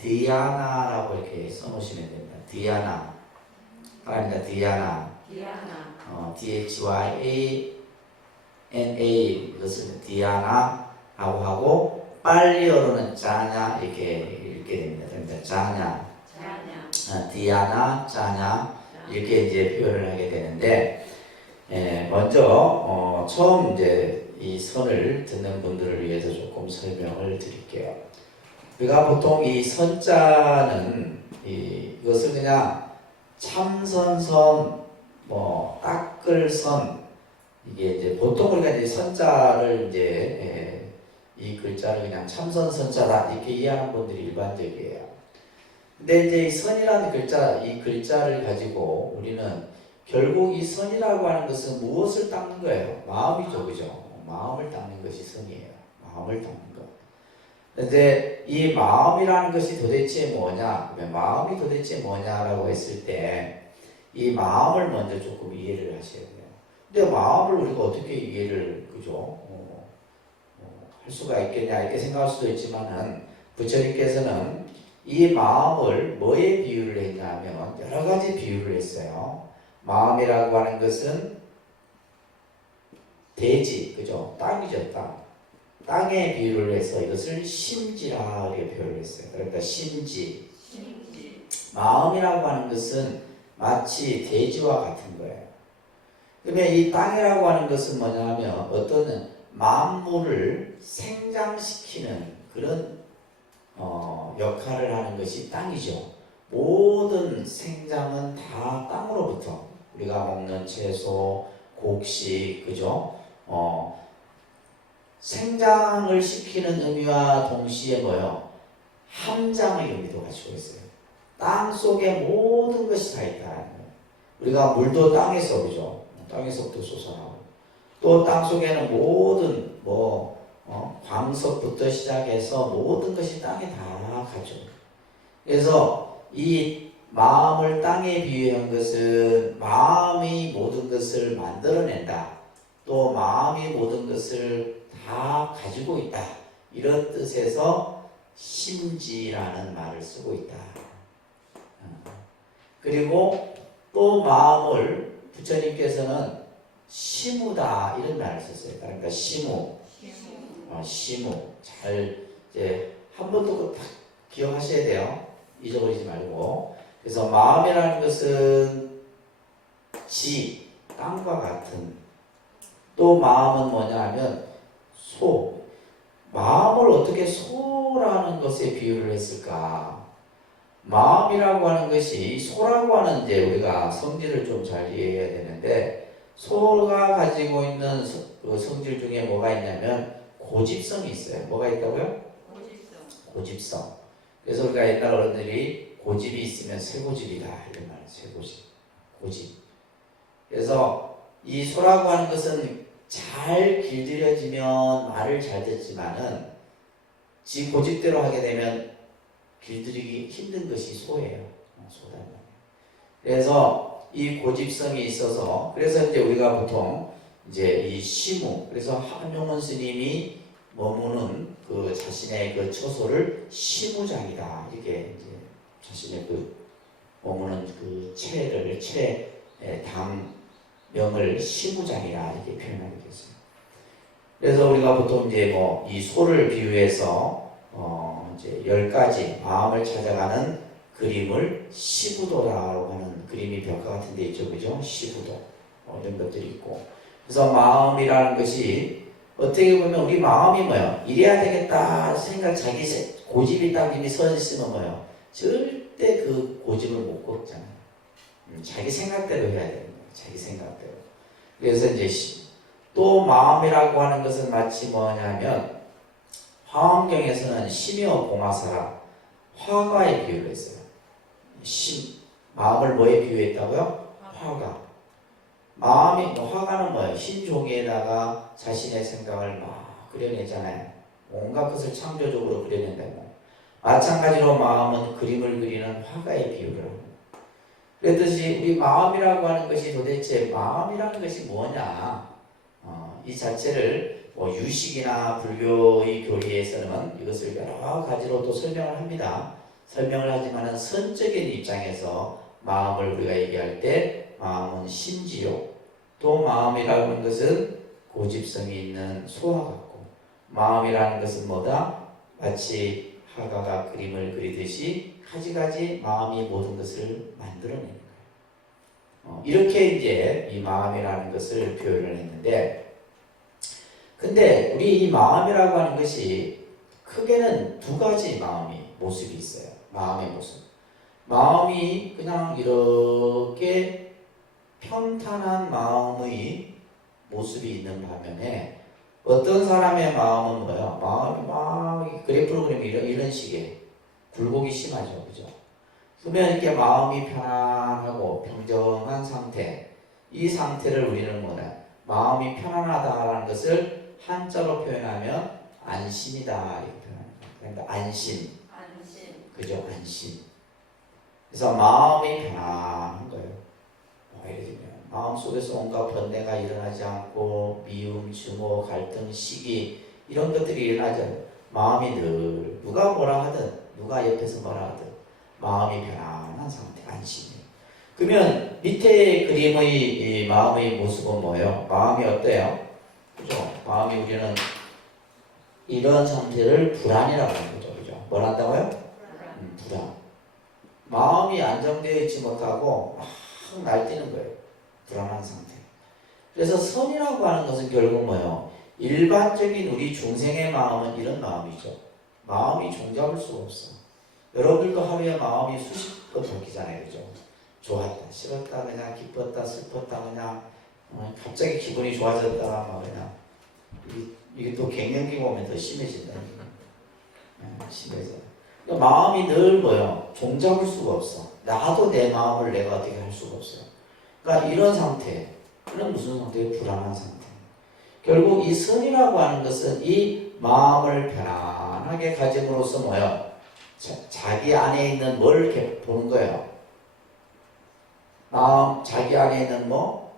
디아나라고 이렇게 써놓으시면 됩니다. 디아나. 아닙니다. 디아나. DHYANA 이것은 디아나라고 하고 빨리어로는 짜냐 이렇게 읽게 됩니다. 그러니까 짜냐. 디아나, 짜냐 이렇게 이제 표현을 하게 되는데, 먼저 처음 이제 이 선을 듣는 분들을 위해서 조금 설명을 드릴게요. 우리가 보통 이 선자는 이것을 그냥 참선선, 닦을선, 이게 이제 보통 우리가 이제 선자를 이제 이 글자를 그냥 참선선자다 이렇게 이해하는 분들이 일반적이에요. 근데 이제 이 선이라는 글자, 이 글자를 가지고 우리는 결국 이 선이라고 하는 것은 무엇을 닦는 거예요? 마음이죠, 그죠? 마음을 닦는 것이 선이에요. 마음을 닦는 것. 근데 이 마음이라는 것이 도대체 뭐냐? 그러면 마음이 도대체 뭐냐라고 했을 때 이 마음을 먼저 조금 이해를 하셔야 돼요. 근데 마음을 우리가 어떻게 이해를, 그죠? 할 수가 있겠냐 이렇게 생각할 수도 있지만은 부처님께서는 이 마음을 뭐에 비유를 했냐면 여러 가지 비유를 했어요. 마음이라고 하는 것은 대지, 그죠? 땅이죠, 땅. 땅에 비유를 해서 이것을 심지라 이렇게 표현을 했어요. 그러니까 심지. 마음이라고 하는 것은 마치 대지와 같은 거예요. 그러면 이 땅이라고 하는 것은 뭐냐면 어떤 만물을 생장시키는 그런 역할을 하는 것이 땅이죠. 모든 생장은 다 땅으로부터 우리가 먹는 채소, 곡식, 그죠? 생장을 시키는 의미와 동시에 뭐요? 함장의 의미도 가지고 있어요. 땅 속에 모든 것이 다 있다는 거예요. 우리가 물도 땅에서, 그죠? 땅에서부터 솟아나고 또 땅 속에는 모든 광석부터 시작해서 모든 것이 땅에 다 가죠. 그래서 이 마음을 땅에 비유한 것은 마음이 모든 것을 만들어낸다. 또 마음이 모든 것을 다 가지고 있다. 이런 뜻에서 심지라는 말을 쓰고 있다. 그리고 또 마음을 부처님께서는 시무다 이런 말을 썼어요. 그러니까 시무. 잘 이제 한 번 더 딱 기억하셔야 돼요. 잊어버리지 말고. 그래서 마음이라는 것은 지, 땅과 같은. 또 마음은 뭐냐 하면 소. 마음을 어떻게 소라는 것에 비유를 했을까? 마음이라고 하는 것이 소라고 하는 이제 우리가 성질을 좀 잘 이해해야 되는데, 소가 가지고 있는 성질 중에 뭐가 있냐면 고집성이 있어요. 뭐가 있다고요? 고집성. 그래서 우리가 옛날 어른들이 고집이 있으면 쇠고집이다 이런 말. 쇠고집, 고집. 그래서 이 소라고 하는 것은 잘 길들여지면 말을 잘 듣지만은 지 고집대로 하게 되면 길들이기 힘든 것이 소예요. 소다. 그래서 이 고집성이 있어서 그래서 이제 우리가 보통 이제 이 시무 그래서 한용운 스님이 머무는 그 자신의 그 처소를 시무장이다 이렇게 이제 자신의 그 머무는 그 체를 당명을 시무장이라 이렇게 표현하게 됐어요. 그래서 우리가 보통 이제 뭐 이 소를 비유해서 이제 10가지 마음을 찾아가는 그림을 시부도라고 하는 그림이 벽화 같은 데 있죠. 그죠? 시부도. 이런 것들이 있고. 그래서 마음이라는 것이 어떻게 보면 우리 마음이 뭐예요? 이래야 되겠다 생각, 자기 고집이 딱 이미 서 있으면 뭐예요? 절대 그 고집을 못 꺾잖아요. 자기 생각대로 해야 되는 거예요. 자기 생각대로. 그래서 이제 또 마음이라고 하는 것은 마치 뭐냐면 화엄경에서는 심이어 봉화사라 화가에 비유를 했어요. 마음을 뭐에 비유했다고요? 화가. 화가는 뭐예요? 흰 종이에다가 자신의 생각을 막 그려내잖아요. 온갖 것을 창조적으로 그려낸다고. 마찬가지로 마음은 그림을 그리는 화가의 비유를 합니다. 그랬듯이 우리 마음이라고 하는 것이 도대체 마음이라는 것이 뭐냐? 이 자체를 뭐 유식이나 불교의 교리에서는 이것을 여러 가지로 또 설명을 합니다. 설명을 하지만은 선적인 입장에서 마음을 우리가 얘기할 때 마음은 심지요. 또 마음이라고 하는 것은 고집성이 있는 소와 같고 마음이라는 것은 뭐다? 마치 화가가 그림을 그리듯이 가지가지 마음이 모든 것을 만들어내는 거예요. 이렇게 이제 이 마음이라는 것을 표현을 했는데 근데 우리 이 마음이라고 하는 것이 크게는 두 가지 모습이 있어요. 마음의 모습. 마음이 그냥 이렇게 평탄한 마음의 모습이 있는 반면에 어떤 사람의 마음은 뭐야? 마음이 막 그래프로 그리면 이런 식의 굴곡이 심하죠. 그죠? 그러면 이렇게 마음이 편안하고 평정한 상태 이 상태를 우리는 뭐냐? 마음이 편안하다라는 것을 한자로 표현하면 안심이다 이렇게 표현합니다. 그러니까 안심. 그죠? 안심. 그래서 마음이 편안한 거예요. 예를 들면 마음속에서 온갖 번뇌가 일어나지 않고 미움, 증오, 갈등, 시기 이런 것들이 일어나지 않고 마음이 늘 누가 뭐라 하든 누가 옆에서 뭐라 하든 마음이 편안한 상태, 안심이에요. 그러면 밑에 그림의 이 마음의 모습은 뭐예요? 마음이 어때요? 그죠? 마음이 우리는 이런 상태를 불안이라고 하는 거죠. 그죠? 뭘 한다고요? 불안. 마음이 안정되어 있지 못하고 막 날뛰는 거예요. 불안한 상태. 그래서 선이라고 하는 것은 결국 뭐예요? 일반적인 우리 중생의 마음은 이런 마음이죠. 마음이 종잡을 수가 없어. 여러분들도 하루에 마음이 수십 번 바뀌잖아요. 그죠? 좋았다, 싫었다, 그냥 기뻤다, 슬펐다, 그냥 갑자기 기분이 좋아졌다, 막 그냥 이게 또 갱년기가 오면 더 심해진다. 심해져. 그러니까 마음이 늘 뭐요? 종잡을 수가 없어. 나도 내 마음을 내가 어떻게 할 수가 없어요. 그러니까 이런 상태는 무슨 상태예요? 불안한 상태. 결국 이 선이라고 하는 것은 이 마음을 편안하게 가짐으로써 뭐요? 자기 안에 있는 뭘 이렇게 보는 거예요. 자기 안에 있는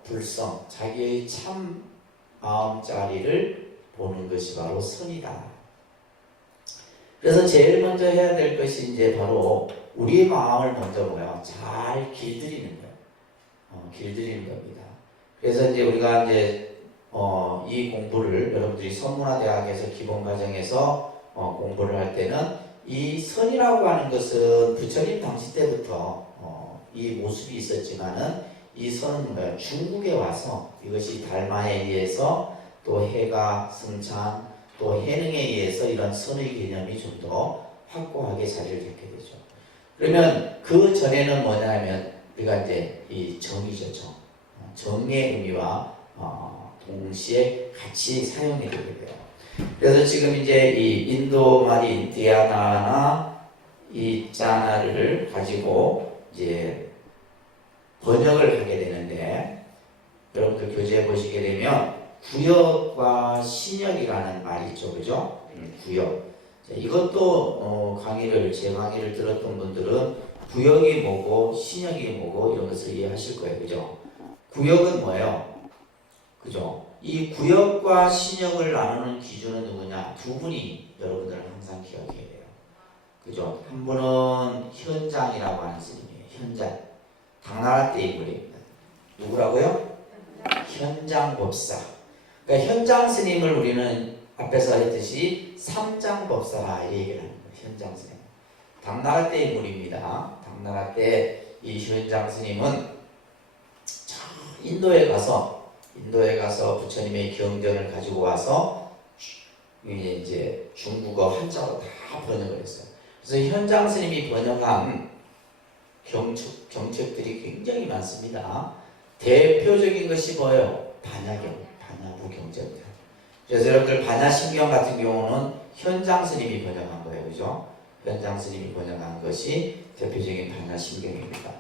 불성, 자기의 참 마음자리를 보는 것이 바로 선이다. 그래서 제일 먼저 해야 될 것이 이제 바로 우리의 마음을 먼저 잘 길들이는 거예요. 길들이는 겁니다. 그래서 이제 우리가 이제 이 공부를 여러분들이 선문화대학에서 기본과정에서 공부를 할 때는 이 선이라고 하는 것은 부처님 당시 때부터 이 모습이 있었지만은 이 선은 중국에 와서 이것이 달마에 의해서 또 해가 승찬 또 해능에 의해서 이런 선의 개념이 좀 더 확고하게 자리를 잡게 되죠. 그러면 그 전에는 뭐냐면 우리가 이제 이 정이죠. 정의 의미와 동시에 같이 사용이 되게 돼요. 그래서 지금 이제 이 인도 말인 디아나나 이 자나를 가지고 이제 번역을 하게 되는데, 여러분들 교재에 보시게 되면 구역과 신역이라는 말이 있죠, 그죠? 구역. 자, 이것도 강의를 제 강의를 들었던 분들은 구역이 뭐고 신역이 뭐고 이런 것을 이해하실 거예요, 그죠? 구역은 뭐예요? 그죠? 이 구역과 신역을 나누는 기준은 누구냐? 두 분이 여러분들은 항상 기억해야 돼요. 그죠? 한 분은 현장이라고 하는 스님이에요. 현장. 당나라 때 인물입니다. 누구라고요? 현장법사. 그러니까 현장 스님을 우리는 앞에서 했듯이 삼장법사라 이 얘기를 하는 거예요. 현장 스님. 당나라 때 인물입니다. 당나라 때 이 현장 스님은 인도에 가서 부처님의 경전을 가지고 와서 이제 중국어 한자로 다 번역을 했어요. 그래서 현장 스님이 번역한 경책들이 굉장히 많습니다. 대표적인 것이 뭐예요? 반야부 경전입니다. 그래서 여러분들 반야신경 같은 경우는 현장 스님이 번역한 거예요, 그죠? 현장 스님이 번역한 것이 대표적인 반야신경입니다.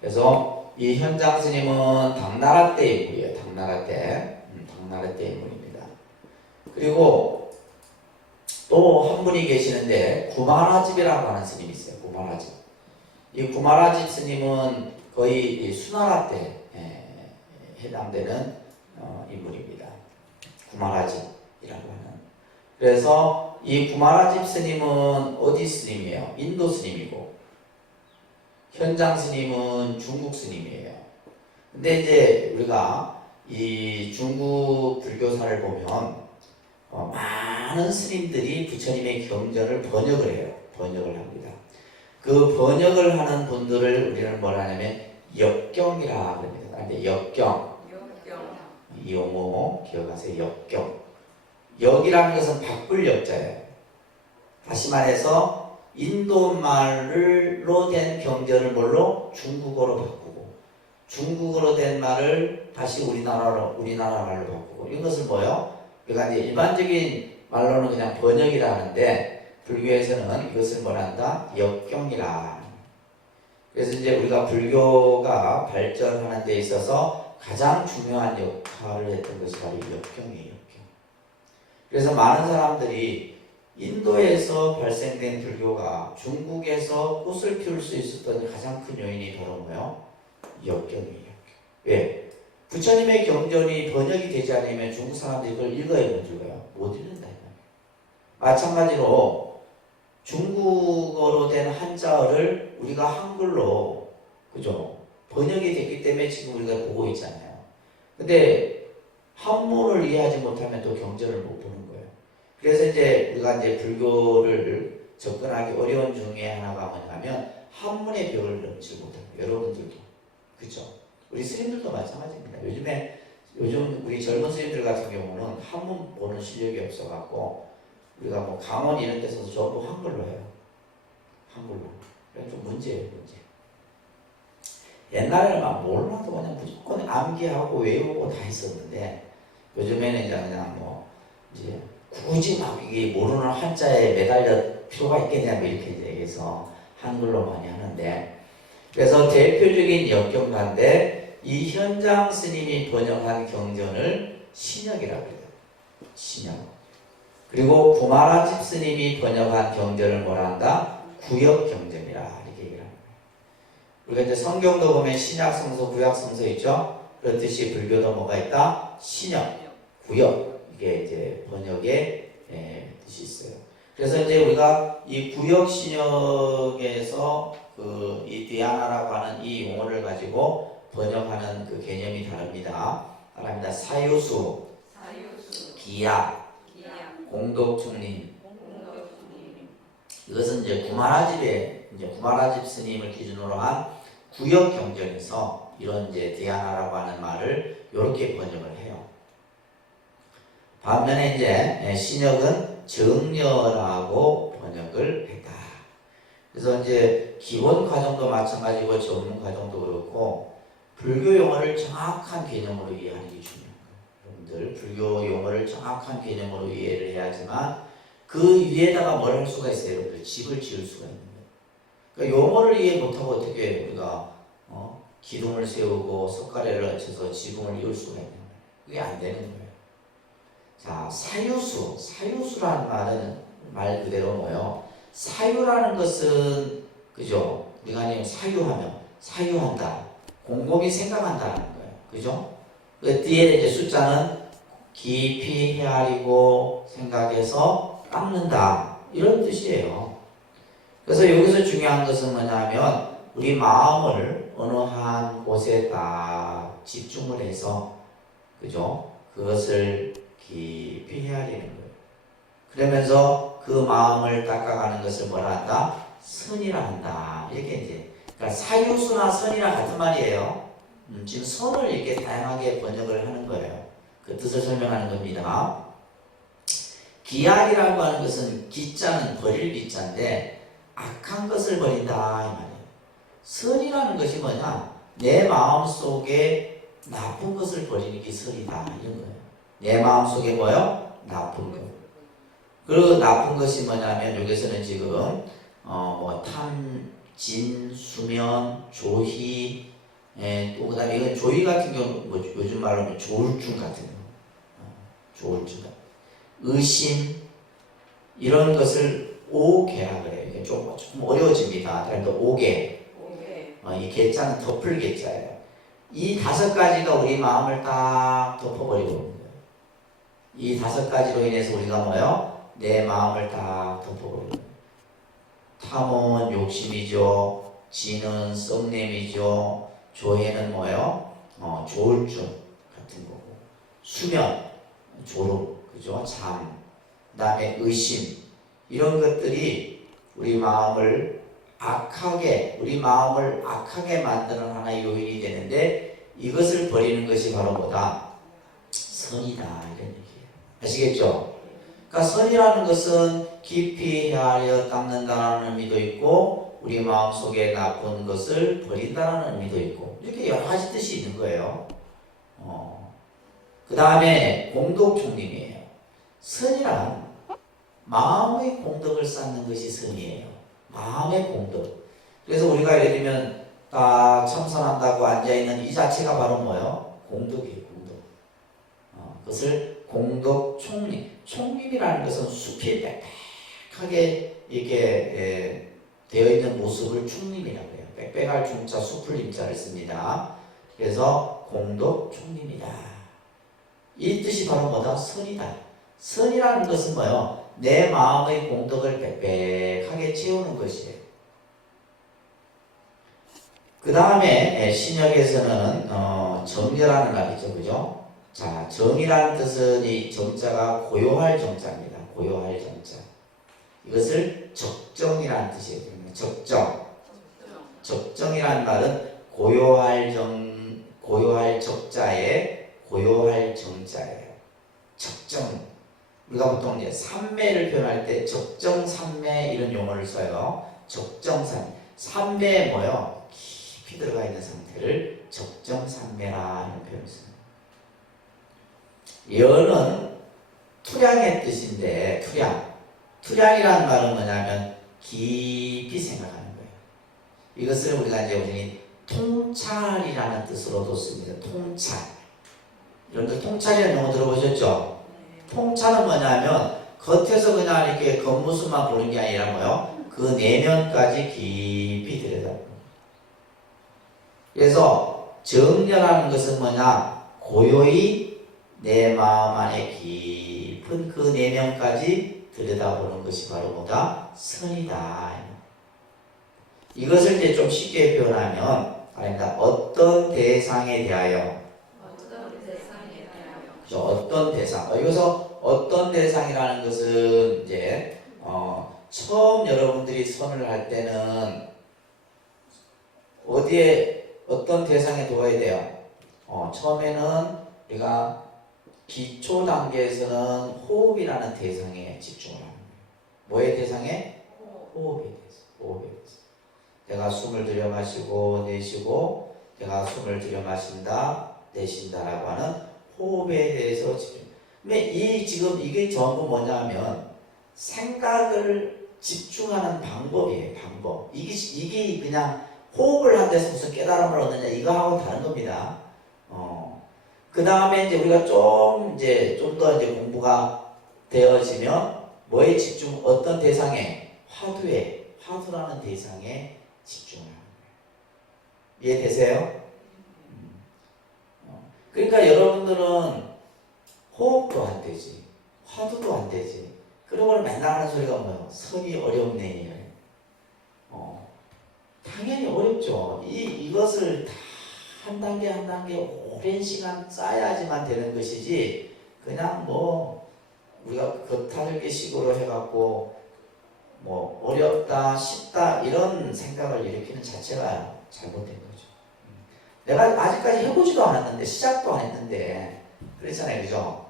그래서 이 현장 스님은 당나라 때 인물이에요. 당나라 때 인물입니다. 그리고 또 한 분이 계시는데 구마라집이라고 하는 스님이 있어요. 구마라집. 이 구마라집 스님은 거의 수나라 때 해당되는 인물입니다. 구마라집이라고 하는. 그래서 이 구마라집 스님은 어디 스님이에요? 인도 스님이고, 현장 스님은 중국 스님이에요. 근데 이제 우리가 이 중국 불교사를 보면 많은 스님들이 부처님의 경전을 번역을 해요. 번역을 합니다. 그 번역을 하는 분들을 우리는 뭐라 하냐면 역경이라 합니다. 근데 역경. 이 용어 기억하세요. 역경. 역이라는 것은 바꿀 역자예요. 다시 말해서 인도말로 된 경전을 뭘로? 중국어로 바꾸고, 중국어로 된 말을 다시 우리나라 말로 바꾸고, 이것은 뭐예요? 그러니까 이제 일반적인 말로는 그냥 번역이라 하는데 불교에서는 이것을 뭐라 한다? 역경이라. 그래서 이제 우리가 불교가 발전하는 데 있어서 가장 중요한 역할을 했던 것이 바로 역경이에요. 역경. 그래서 많은 사람들이 인도에서 발생된 불교가 중국에서 꽃을 피울 수 있었던 가장 큰 요인이 바로 뭐예요? 역경이에요. 왜? 부처님의 경전이 번역이 되지 않으면 중국 사람들이 그걸 읽어야 못 읽어요. 못 읽는다. 마찬가지로 중국어로 된 한자어를 우리가 한글로, 그죠? 번역이 됐기 때문에 지금 우리가 보고 있잖아요. 근데 한문을 이해하지 못하면 또 경전을 못 보는 거예요. 그래서 이제 우리가 이제 불교를 접근하기 어려운 중에 하나가 뭐냐면 한문의 벽을 넘지 못해요. 여러분들도. 그죠? 우리 스님들도 마찬가지입니다. 요즘 우리 젊은 스님들 같은 경우는 한문 보는 실력이 없어갖고 우리가 뭐 강원 이런 데서도 전부 한글로 해요. 한글로. 그래서 좀 문제예요, 문제. 옛날에는 막 몰라도 그냥 무조건 암기하고 외우고 다 했었는데 요즘에는 이제 그냥 뭐 이제 굳이 막 이게 모르는 한자에 매달려 필요가 있겠냐 뭐 이렇게 이제 해서 한글로 많이 하는데, 그래서 대표적인 역경가인데 이 현장 스님이 번역한 경전을 신역이라고 해요. 신역. 그리고 구마라집 스님이 번역한 경전을 뭐라 한다? 구역 경전이라 이렇게 얘기를 합니다. 우리가 이제 성경도 보면 신약 성서, 구약 성서 있죠? 그렇듯이 불교도 뭐가 있다? 신역, 구역. 이게 이제 번역의 뜻이 있어요. 그래서 이제 우리가 이 구역 신역에서 이 디아나라고 하는 이 용어를 가지고 번역하는 그 개념이 다릅니다. 사유수, 기약, 공덕중림. 이것은 이제 구마라집 스님을 기준으로 한 구역 경전에서 이런 이제 디아나라고 하는 말을 이렇게 번역을 해요. 반면에 이제 신역은 정려라고 번역을 했다. 그래서 이제 기본 과정도 마찬가지고 전문 과정도 그렇고 불교 용어를 정확한 개념으로 이해하는 게 중요해요. 여러분들 불교 용어를 정확한 개념으로 이해를 해야지만 그 위에다가 뭘 할 수가 있어요. 여러분들 집을 지을 수가 있는 거예요. 그러니까 용어를 이해 못하고 어떻게 우리가 기둥을 세우고 석가래를 얹혀서 지붕을 이을 수가 있는 거예요. 그게 안 되는 거예요. 자, 사유수라는 말은 말 그대로 뭐요? 사유라는 것은 그죠? 우리가 아니면 사유하면 사유한다, 곰곰이 생각한다는 거예요. 그죠? 그 뒤에 이제 숫자는 깊이 헤아리고 생각해서 깎는다 이런 뜻이에요. 그래서 여기서 중요한 것은 뭐냐면 우리 마음을 어느 한 곳에 딱 집중을 해서 그죠? 그것을 깊이 헤아리는 거예요. 그러면서 그 마음을 닦아가는 것을 뭐라 한다? 선이라 한다. 이렇게 이제 그러니까 사유수나 선이랑 같은 말이에요. 지금 선을 이렇게 다양하게 번역을 하는 거예요. 그 뜻을 설명하는 겁니다. 기약이라고 하는 것은 기자는 버릴 기자인데 악한 것을 버린다 이 말이에요. 선이라는 것이 뭐냐? 내 마음 속에 나쁜 것을 버리는 게 선이다 이런 거예요. 내 마음 속에 뭐요? 나쁜 것. 그리고 나쁜 것이 뭐냐면 여기서는 지금 뭐 탐, 진, 수면, 조희, 또 그다음에 이건 조희 같은 경우는 뭐 요즘 말로 뭐 조울증 같은 거, 조울증, 의심 이런 것을 오개라 그래요. 이게 조금 어려워집니다. 그런데 오개, 이 개자는 덮을 개자예요. 이 5가지가 우리 마음을 딱 덮어버리고 있는 거예요. 이 5가지로 인해서 우리가 뭐요? 내 마음을 딱 덮어버리는 거예요. 탐은 욕심이죠. 진은 썩냄이죠. 조해는 뭐요? 조울증 같은 거고. 수면, 졸음, 그죠? 잠. 그 다음에 의심. 이런 것들이 우리 마음을 악하게 만드는 하나의 요인이 되는데 이것을 버리는 것이 바로 뭐다? 선이다. 이런 얘기예요. 아시겠죠? 그러니까 선이라는 것은 깊이 헤아려 닦는다는 의미도 있고 우리 마음속에 나쁜 것을 버린다는 의미도 있고 이렇게 여러 가지 뜻이 있는 거예요. 그 다음에 공덕총림이에요. 선이란 마음의 공덕을 쌓는 것이 선이에요. 마음의 공덕. 그래서 우리가 예를 들면 딱 참선한다고 앉아있는 이 자체가 바로 뭐예요? 공덕이에요. 공덕. 그것을 공덕총림. 총림이라는 것은 숲이 빽빽하게 이렇게 되어 있는 모습을 총림이라고 해요. 빽빽할 중자 숲을 임자를 씁니다. 그래서 공덕총림이다. 이 뜻이 바로 뭐다? 선이다. 선이라는 것은 뭐예요? 내 마음의 공덕을 빽빽하게 채우는 것이에요. 그 다음에 신약에서는 정제라는 말이죠. 그죠? 자, 정이라는 뜻은 이 정자가 고요할 정자입니다. 고요할 정자. 이것을 적정이라는 뜻이에요. 적정. 적정이라는 말은 고요할 적자에 고요할 정자예요. 적정. 우리가 보통 이제 삼매를 표현할 때 적정삼매 이런 용어를 써요. 적정삼매. 삼매에 뭐요? 깊이 들어가 있는 상태를 적정삼매라 이런 표현을 씁니다. 여는 투량의 뜻인데 투량이라는 말은 뭐냐면 깊이 생각하는 거예요. 이것을 우리가 이제 우리 통찰이라는 뜻으로도 씁니다. 통찰. 여러분들 통찰이라는 용어 들어보셨죠? 통찰은 뭐냐면 겉에서 그냥 이렇게 겉모습만 보는 게 아니라 뭐요? 그 내면까지 깊이 들여다보는. 그래서 정렬하는 것은 뭐냐? 고요히 내 마음 안에 깊은 그 내면까지 들여다보는 것이 바로 뭐다? 선이다. 이것을 이제 좀 쉽게 표현하면 아닙니다. 어떤 대상에 대하여 어떤 대상. 여기서 어떤 대상이라는 것은 이제 처음 여러분들이 선을 할 때는 어디에 어떤 대상에 두어야 돼요? 처음에는 우리가 기초 단계에서는 호흡이라는 대상에 집중을 합니다. 뭐의 대상에? 호흡의 대상. 호흡의 대상. 내가 숨을 들여 마시고 내쉬고 내가 숨을 들여 마신다 내쉰다라고 하는 호흡에 대해서 집중. 근데 지금 이게 전부 뭐냐면 생각을 집중하는 방법이에요. 방법. 이게 그냥 호흡을 한 데서 무슨 깨달음을 얻느냐 이거하고 다른 겁니다. 그 다음에 이제 우리가 좀 더 이제 공부가 되어지면 뭐에 집중? 어떤 대상에? 화두라는 대상에 집중을 하는 거예요. 이해되세요? 그러니까 여러분들은 호흡도 안 되지, 화두도 안 되지. 그러고 맨날 하는 소리가 뭐예요? 선이 어렵네. 당연히 어렵죠. 이것을 다 한 단계 한 단계 오랜 시간 쌓아야지만 되는 것이지, 그냥 뭐 우리가 겉핥기 식으로 해갖고 뭐 어렵다 쉽다 이런 생각을 일으키는 자체가 잘못된 거죠. 내가 아직까지 해보지도 않았는데, 시작도 안 했는데 그렇잖아요, 그죠?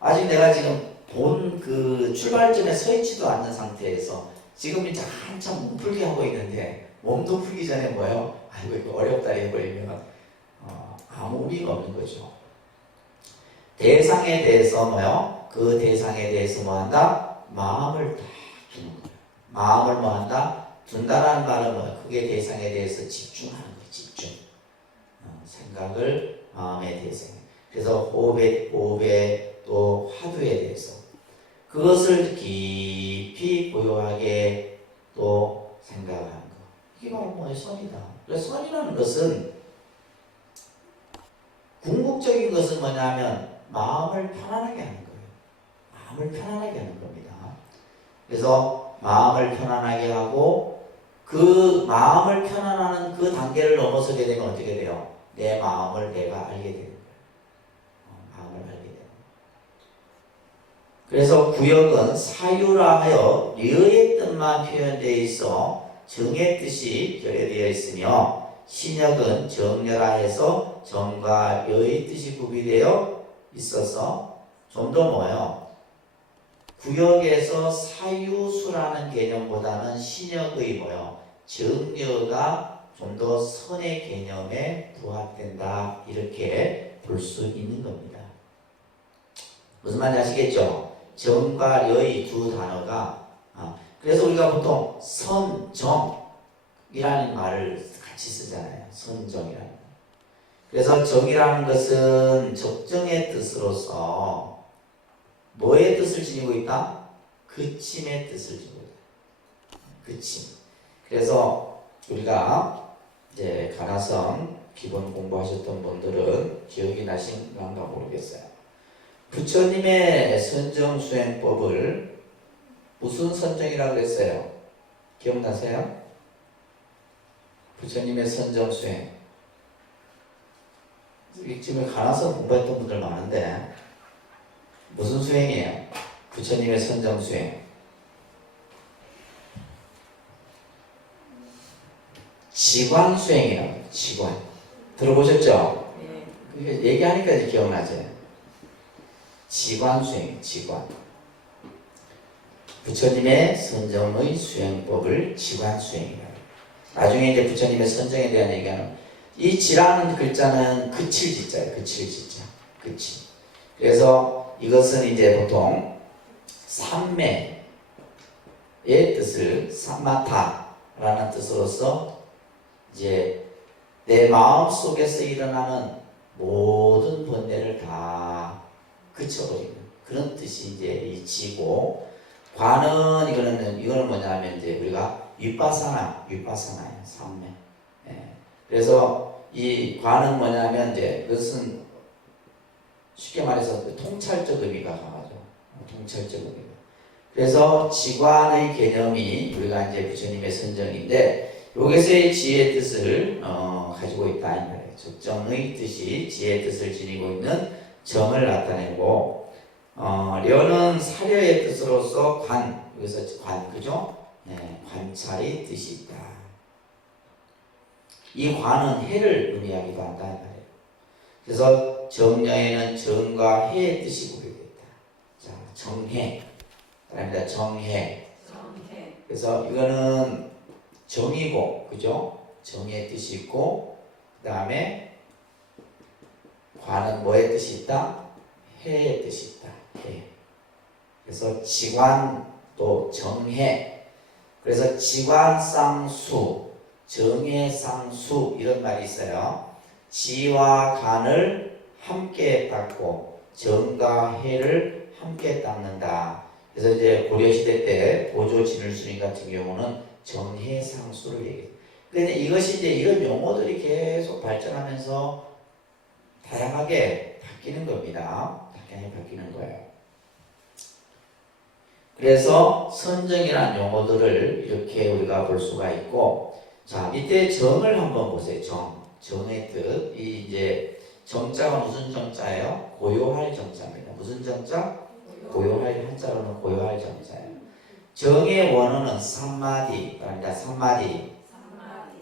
아직 내가 지금 본 그 출발점에 서 있지도 않는 상태에서 지금 이제 한참 몸 풀기 하고 있는데, 몸도 풀기 전에 뭐예요? 아이고 이거 어렵다 해버리면 아무 의미가 없는 거죠. 대상에 대해서 뭐요? 그 대상에 대해서 뭐한다? 마음을 딱 두는 거예요. 마음을 뭐한다? 둔다라는 말은 뭐예요? 그게 대상에 대해서 집중하는 거예요. 집중. 생각을 마음에 대해서. 그래서 호흡에 또 화두에 대해서 그것을 깊이 고요하게 또 생각하는 거. 이게 바로 뭐예요? 선이다. 그래서 선이라는 것은, 궁극적인 것은 뭐냐면 마음을 편안하게 하는 거예요. 마음을 편안하게 하는 겁니다. 그래서 마음을 편안하게 하고, 그 마음을 편안하는 그 단계를 넘어서게 되면 어떻게 돼요? 내 마음을 내가 알게 되는 거예요. 마음을 알게 되는 거예요. 그래서 구역은 사유라 하여 려의 뜻만 표현되어 있어 정의 뜻이 결여되어 있으며, 신역은 정려라 해서 정과 려의 뜻이 구비되어 있어서 좀 더 뭐예요? 구역에서 사유수라는 개념보다는 신역의 뭐예요? 정려가 좀 더 선의 개념에 부합된다, 이렇게 볼 수 있는 겁니다. 무슨 말인지 아시겠죠? 정과 려의 두 단어가, 그래서 우리가 보통 선정이라는 말을 같이 쓰잖아요. 선정이라는 말. 그래서 정이라는 것은 적정의 뜻으로서 뭐의 뜻을 지니고 있다? 그침의 뜻을 지니고 있다. 그침. 그래서 우리가 이제 가나성 기본 공부하셨던 분들은 기억이 나신가 모르겠어요. 부처님의 선정수행법을 무슨 선정이라고 했어요? 기억나세요? 부처님의 선정수행. 지금 가나성 공부했던 분들 많은데 무슨 수행이에요? 부처님의 선정수행. 지관수행이라고. 지관. 들어보셨죠? 네. 얘기하니까 이제 기억나죠? 지관수행, 지관. 부처님의 선정의 수행법을 지관수행이라고. 나중에 이제 부처님의 선정에 대한 얘기하는, 이 지라는 글자는 그칠 지자예요. 그칠 지자. 그칠. 그래서 이것은 이제 보통 삼매의 뜻을 삼마타라는 뜻으로서 이제 내 마음 속에서 일어나는 모든 번뇌를 다 그쳐버리는 그런 뜻이 이제 이 지고, 관은 이거는 뭐냐면 이제 우리가 윗바사나예요. 삼매. 예. 그래서 이 관은 뭐냐면 이제 그것은 쉽게 말해서 통찰적 의미가 강하죠. 통찰적 의미가. 그래서 지관의 개념이 우리가 이제 부처님의 선정인데, 여기서의 지혜의 뜻을 가지고 있다 이 말이에요. 적정의 뜻이 지혜의 뜻을 지니고 있는 정을 나타내고, 려는 사려의 뜻으로서 관, 여기서 관, 그죠? 네, 관찰의 뜻이 있다. 이 관은 해를 의미하기도 한다 이 말이에요. 그래서 정려에는 정과 해의 뜻이 구별되어 있다. 자, 정해. 그다음에 정해. 그래서 이거는 정이고, 그죠? 정의 뜻이 있고, 그 다음에 관은 뭐의 뜻이 있다? 해의 뜻이 있다. 해. 그래서 지관 또 정해. 그래서 지관쌍수, 정해상수 이런 말이 있어요. 지와 간을 함께 닦고 정과 해를 함께 닦는다. 그래서 이제 고려시대 때 보조 진울스님 같은 경우는 정해상수를 얘기해요. 근데 이것이 이제 이런 용어들이 계속 발전하면서 다양하게 바뀌는 겁니다. 다양하게 바뀌는 거예요. 그래서 선정이라는 용어들을 이렇게 우리가 볼 수가 있고, 자, 이때 정을 한번 보세요. 정의 뜻. 이 이제 정자가 무슨 정자예요? 고요할 정자입니다. 무슨 정자? 고요할, 한자로는 고요할 정자예요. 정의 원어는 삼마디입니다. 삼마디.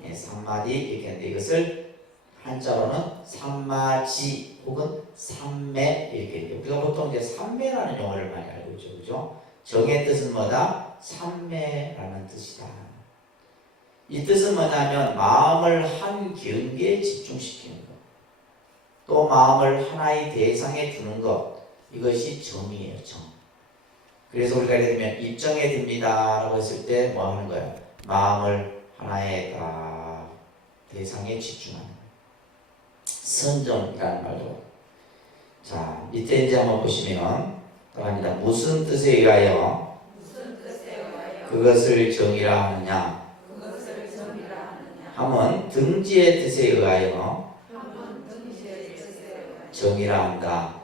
예, 삼마디 이렇게 하는데 이것을 한자로는 삼마지 혹은 삼매 이렇게 해요. 우리가 보통 이제 삼매라는 용어를 많이 알고 있죠, 그죠? 정의 뜻은 뭐다? 삼매라는 뜻이다. 이 뜻은 뭐냐면 마음을 한 경계에 집중시키는 것, 또 마음을 하나의 대상에 두는 것, 이것이 정이에요. 정. 그래서 우리가 예를 들면 입정에 듭니다 라고 했을 때 뭐 하는 거예요? 마음을 하나의 대상에 집중하는 거예요. 선정이라는 말도. 자, 이때 이제 한번 보시면 합니다. 무슨 뜻에 의하여 그것을 정이라 하느냐 하면 등지의 뜻에 의하여 정이라 한다.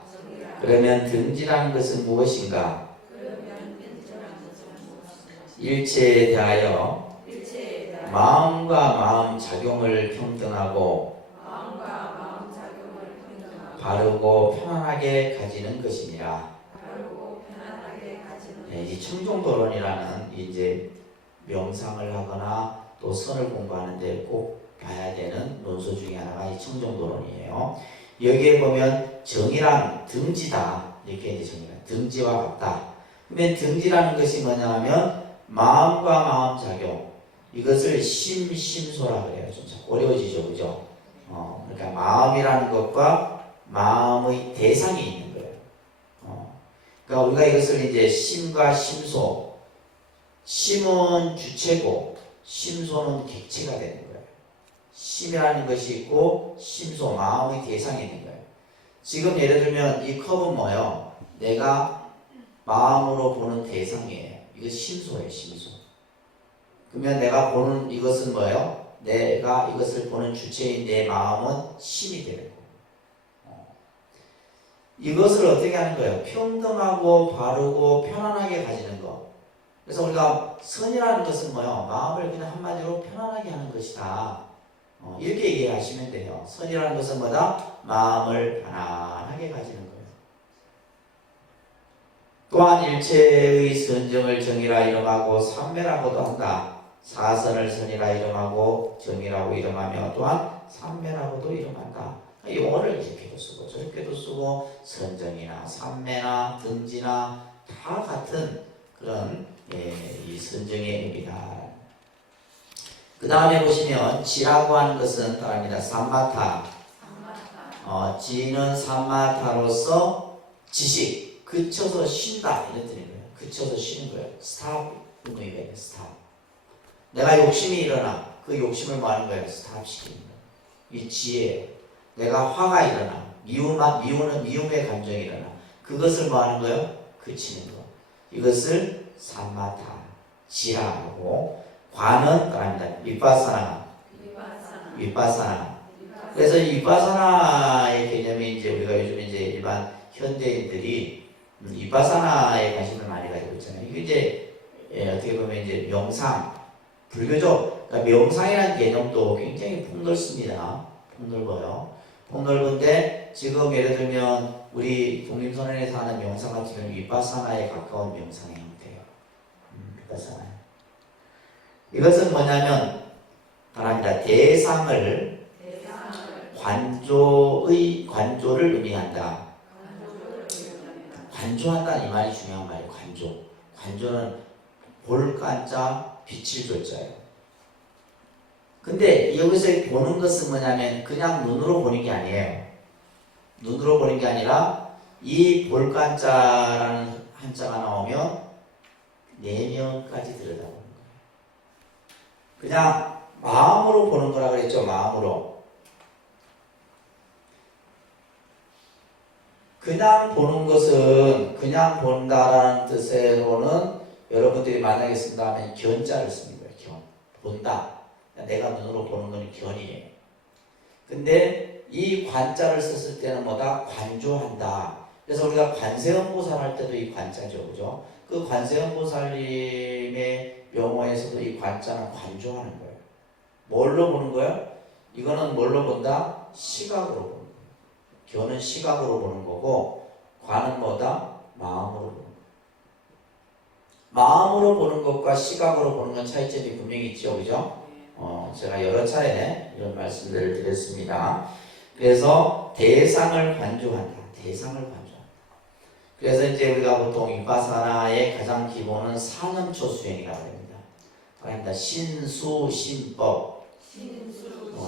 그러면 등지라는 것은 무엇인가? 일체에 대하여 마음과 마음 작용을 평등하고 바르고 편안하게 가지는 것입니다. 네, 이 청정도론이라는 이제 명상을 하거나 또 선을 공부하는데 꼭 봐야 되는 논서 중에 하나가 이 청정도론이에요. 여기에 보면 정이란 등지다 이렇게 이제 정의가 등지와 같다. 그러면 등지라는 것이 뭐냐 하면 마음과 마음 작용 이것을 심소라 그래요. 좀 어려워지죠, 그죠? 그러니까 마음이라는 것과 마음의 대상이 있는 거예요. 그러니까 우리가 이것을 이제 심과 심소, 심은 주체고 심소는 객체가 되는 거예요. 심이라는 것이 있고 심소, 마음의 대상이 있는 거예요. 지금 예를 들면 이 컵은 뭐예요? 내가 마음으로 보는 대상이에요. 이거 심소예요, 심소. 그러면 내가 보는 이것은 뭐예요? 내가 이것을 보는 주체인 내 마음은 심이 되는 거예요. 이것을 어떻게 하는 거예요? 평등하고 바르고 편안하게 가지는 것. 그래서 우리가 선이라는 것은 뭐예요? 마음을 그냥 한마디로 편안하게 하는 것이다. 이렇게 얘기하시면 돼요. 선이라는 것은 뭐다? 마음을 편안하게 가지는 거예요. 또한 일체의 선정을 정이라 이름하고 삼매라고도 한다. 사선을 선이라 이름하고 정이라고 이름하며 또한 삼매라고도 이름한다. 용어를 이렇게도 쓰고 저렇게도 쓰고 선정이나 삼매나 등지나 다 같은 그런 이 선정의 의미다. 그 다음에 보시면 지라고 하는 것은 따라합니다. 삼마타. 지는 삼마타로서 지식, 그쳐서 쉰다 이런 뜻인 거예요. 그쳐서 쉬는 거예요. 스탑 의미가 있는 스탑. 내가 욕심이 일어나 그 욕심을 뭐 하는 거예요? 스탑 시키는 거예요. 이 지혜예요. 내가 화가 일어나 미움의 감정이 일어나 그것을 뭐 하는 거예요? 그치는 거. 이것을 삼마타, 지라하고 관은 따라합니다. 윗바사나. 그래서 윗바사나의 개념이 이제 우리가 요즘 이제 일반 현대인들이 윗바사나에 관심을 많이 가지고 있잖아요. 이게 이제 어떻게 보면 이제 명상, 불교적 그러니까 명상이라는 개념도 굉장히 폭넓습니다. 폭넓어요. 폭넓은데 지금 예를 들면 우리 독립선언에서 하는 명상 같은 경우는 윗바사나에 가까운 명상의 형태예요. 윗바사나. 이것은 뭐냐면 바랍니다. 대상을 관조를 의미한다. 관조한다는 이 말이 중요한 말이에요. 관조는 볼간자 빛을 조자예요. 근데 여기서 보는 것은 뭐냐면 그냥 눈으로 보는 게 아니에요. 눈으로 보는 게 아니라 이 볼간자라는 한자가 나오면 내면까지 들여다보는 거예요. 그냥 마음으로 보는 거라 그랬죠. 마음으로. 그냥 보는 것은 그냥 본다라는 뜻으로는 여러분들이 만약에 쓴다 하면 견자를 씁니다. 견. 본다. 내가 눈으로 보는 건 견이에요. 근데 이 관자를 썼을 때는 뭐다? 관조한다. 그래서 우리가 관세음보살 할 때도 이 관자죠. 그죠? 그 관세음보살님의 명호에서도 이 관자는 관조하는 거예요. 뭘로 보는 거예요? 이거는 뭘로 본다? 시각으로 보는 거예요. 견은 시각으로 보는 거고 관은 뭐다? 마음으로 보는 거예요. 마음으로 보는 것과 시각으로 보는 건 차이점이 분명히 있죠. 그죠? 제가 여러 차례 이런 말씀들을 드렸습니다. 그래서 대상을 관조한다. 대상을 관조한다. 그래서 이제 우리가 보통 윗바사나의 가장 기본은 사념초 수행이라고 합니다. 그러니까 신수, 신법.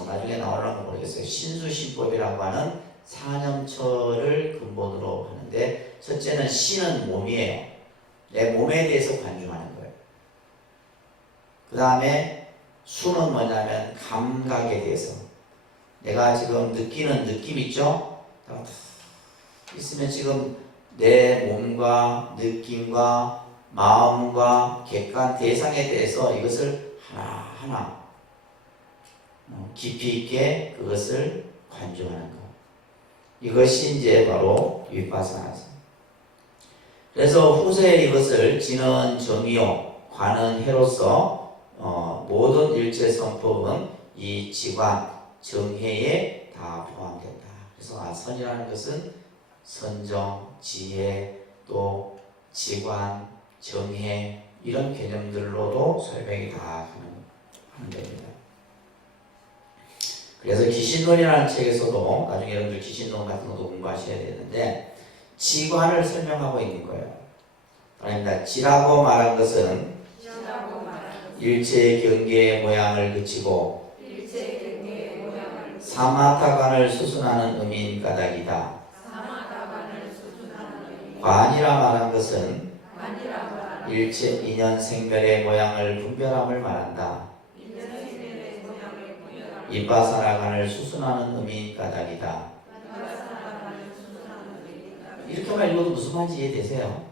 나중에 나오려나 모르겠어요. 신수, 신법이라고 하는 사념처를 근본으로 하는데 첫째는 신은 몸이에요. 내 몸에 대해서 관조하는 거예요. 그 다음에 수는 뭐냐면 감각에 대해서 내가 지금 느끼는 느낌 있죠? 있으면 지금 내 몸과 느낌과 마음과 객관 대상에 대해서 이것을 하나하나 깊이 있게 그것을 관조하는 것. 이것이 이제 바로 윗바사나죠. 그래서 후세에 이것을 지는 정이요, 관은 해로서 모든 일체성법은 이 지관, 정해에 다 포함된다. 그래서 선이라는 것은 선정, 지혜, 또 지관, 정해 이런 개념들로도 설명이 다 하는 겁니다. 그래서 기신론이라는 책에서도 나중에 여러분들 기신론 같은 것도 공부하셔야 되는데 지관을 설명하고 있는 거예요. 아닙니다. 지라고 말한 것은 일체의 경계의 모양을 그치고 사마타관을 수순하는 의미인 까닭이다. 관이라 말한 것은 일체 인연 생멸의 모양을 분별함을 말한다. 윗바사나관을 수순하는 의미인 까닭이다. 이렇게만 읽어도 무슨 말인지 이해되세요?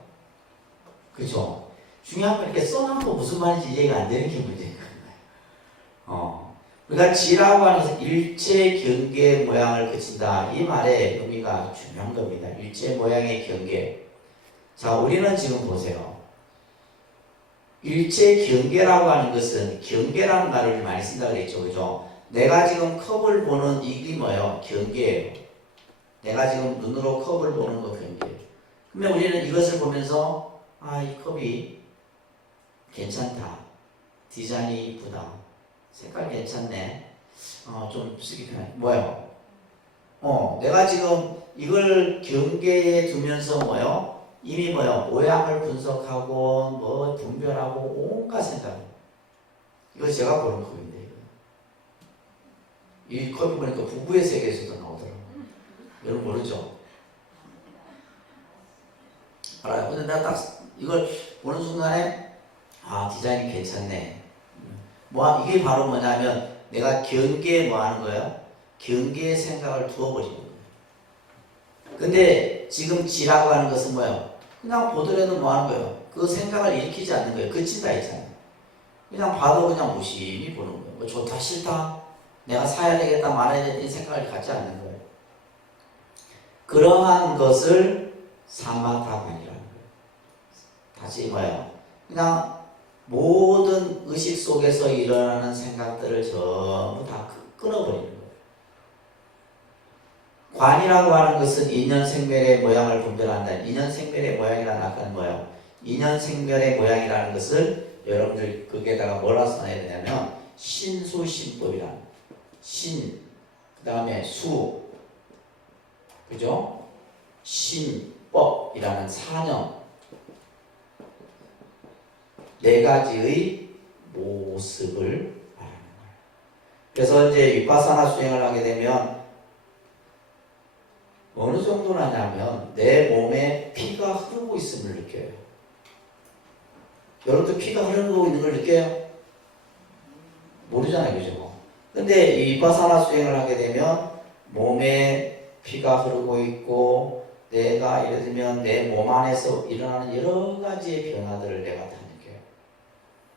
그죠? 중요한 건 이렇게 써놓고 무슨 말인지 이해가 안 되는 게 문제인 거예요. 그러니까 지라고 하는 것은 일체 경계의 모양을 그친다. 이 말의 의미가 중요한 겁니다. 일체 모양의 경계. 자, 우리는 지금 보세요. 일체 경계라고 하는 것은 경계라는 말을 많이 쓴다 그랬죠. 그죠? 내가 지금 컵을 보는 이게 뭐예요? 경계예요. 내가 지금 눈으로 컵을 보는 거 경계예요. 그러면 우리는 이것을 보면서 이 컵이 괜찮다. 디자인이 이쁘다. 색깔 괜찮네. 좀 쓰기 편해. 뭐예요? 내가 지금 이걸 경계에 두면서 뭐예요? 이미 뭐예요? 모양을 분석하고 뭐 분별하고 온갖 생각. 이거 제가 보는 컵인데 이 컵이 보니까 부부의 세계에서도 나오더라고요. 여러분 모르죠? 알아요. 근데 내가 딱 이걸 보는 순간에 디자인이 괜찮네. 이게 바로 뭐냐면 내가 경계에 뭐 하는 거예요? 경계의 생각을 두어버리는 거예요. 근데 지금 지라고 하는 것은 뭐예요? 그냥 보더라도 뭐 하는 거예요? 그 생각을 일으키지 않는 거예요. 그친다 있잖아요. 그냥 봐도 그냥 무심히 보는 거예요. 뭐 좋다 싫다 내가 사야 되겠다 말아야 되겠다 이 생각을 갖지 않는 거예요. 그러한 것을 사마타관이라는 거예요. 다시 뭐예요? 그냥 모든 의식 속에서 일어나는 생각들을 전부 다 끊어버리는 거예요. 관이라고 하는 것은 인연생멸의 모양을 분별한다. 인연생멸의 모양이라는 아까는 뭐예요? 인연생멸의 모양이라는 것을 여러분들 거기에다가 뭐라 써놔야 되냐면 신수신법이라는 신, 그 다음에 수, 그죠? 신법이라는 사념 네 가지의 모습을 말하는 거예요. 그래서 이제 윗바사나 수행을 하게 되면 어느 정도냐면 내 몸에 피가 흐르고 있음을 느껴요. 여러분들 피가 흐르고 있는 걸 느껴요? 근데 이 vipassana 수행을 하게 되면 몸에 피가 흐르고 있고 내가 예를 들면 내 몸 안에서 일어나는 여러 가지의 변화들을 내가 다 느껴요.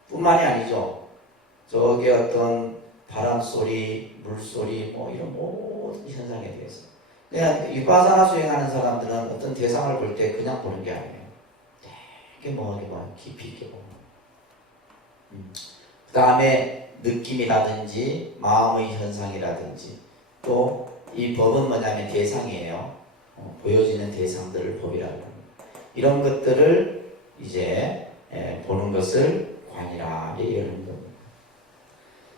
뿐만이 아니죠. 저기 어떤 바람 소리, 물 소리, 뭐 이런 모든 현상에 대해서. 그냥 vipassana 수행하는 사람들은 어떤 대상을 볼 때 그냥 보는 게 아니에요. 되게 뭐 깊이 있게 보고. 그 다음에 느낌이라든지 마음의 현상이라든지 또 이 법은 뭐냐면 대상이에요. 보여지는 대상들을 법이라고 합니다. 이런 것들을 이제 보는 것을 관이라 얘기하는 겁니다.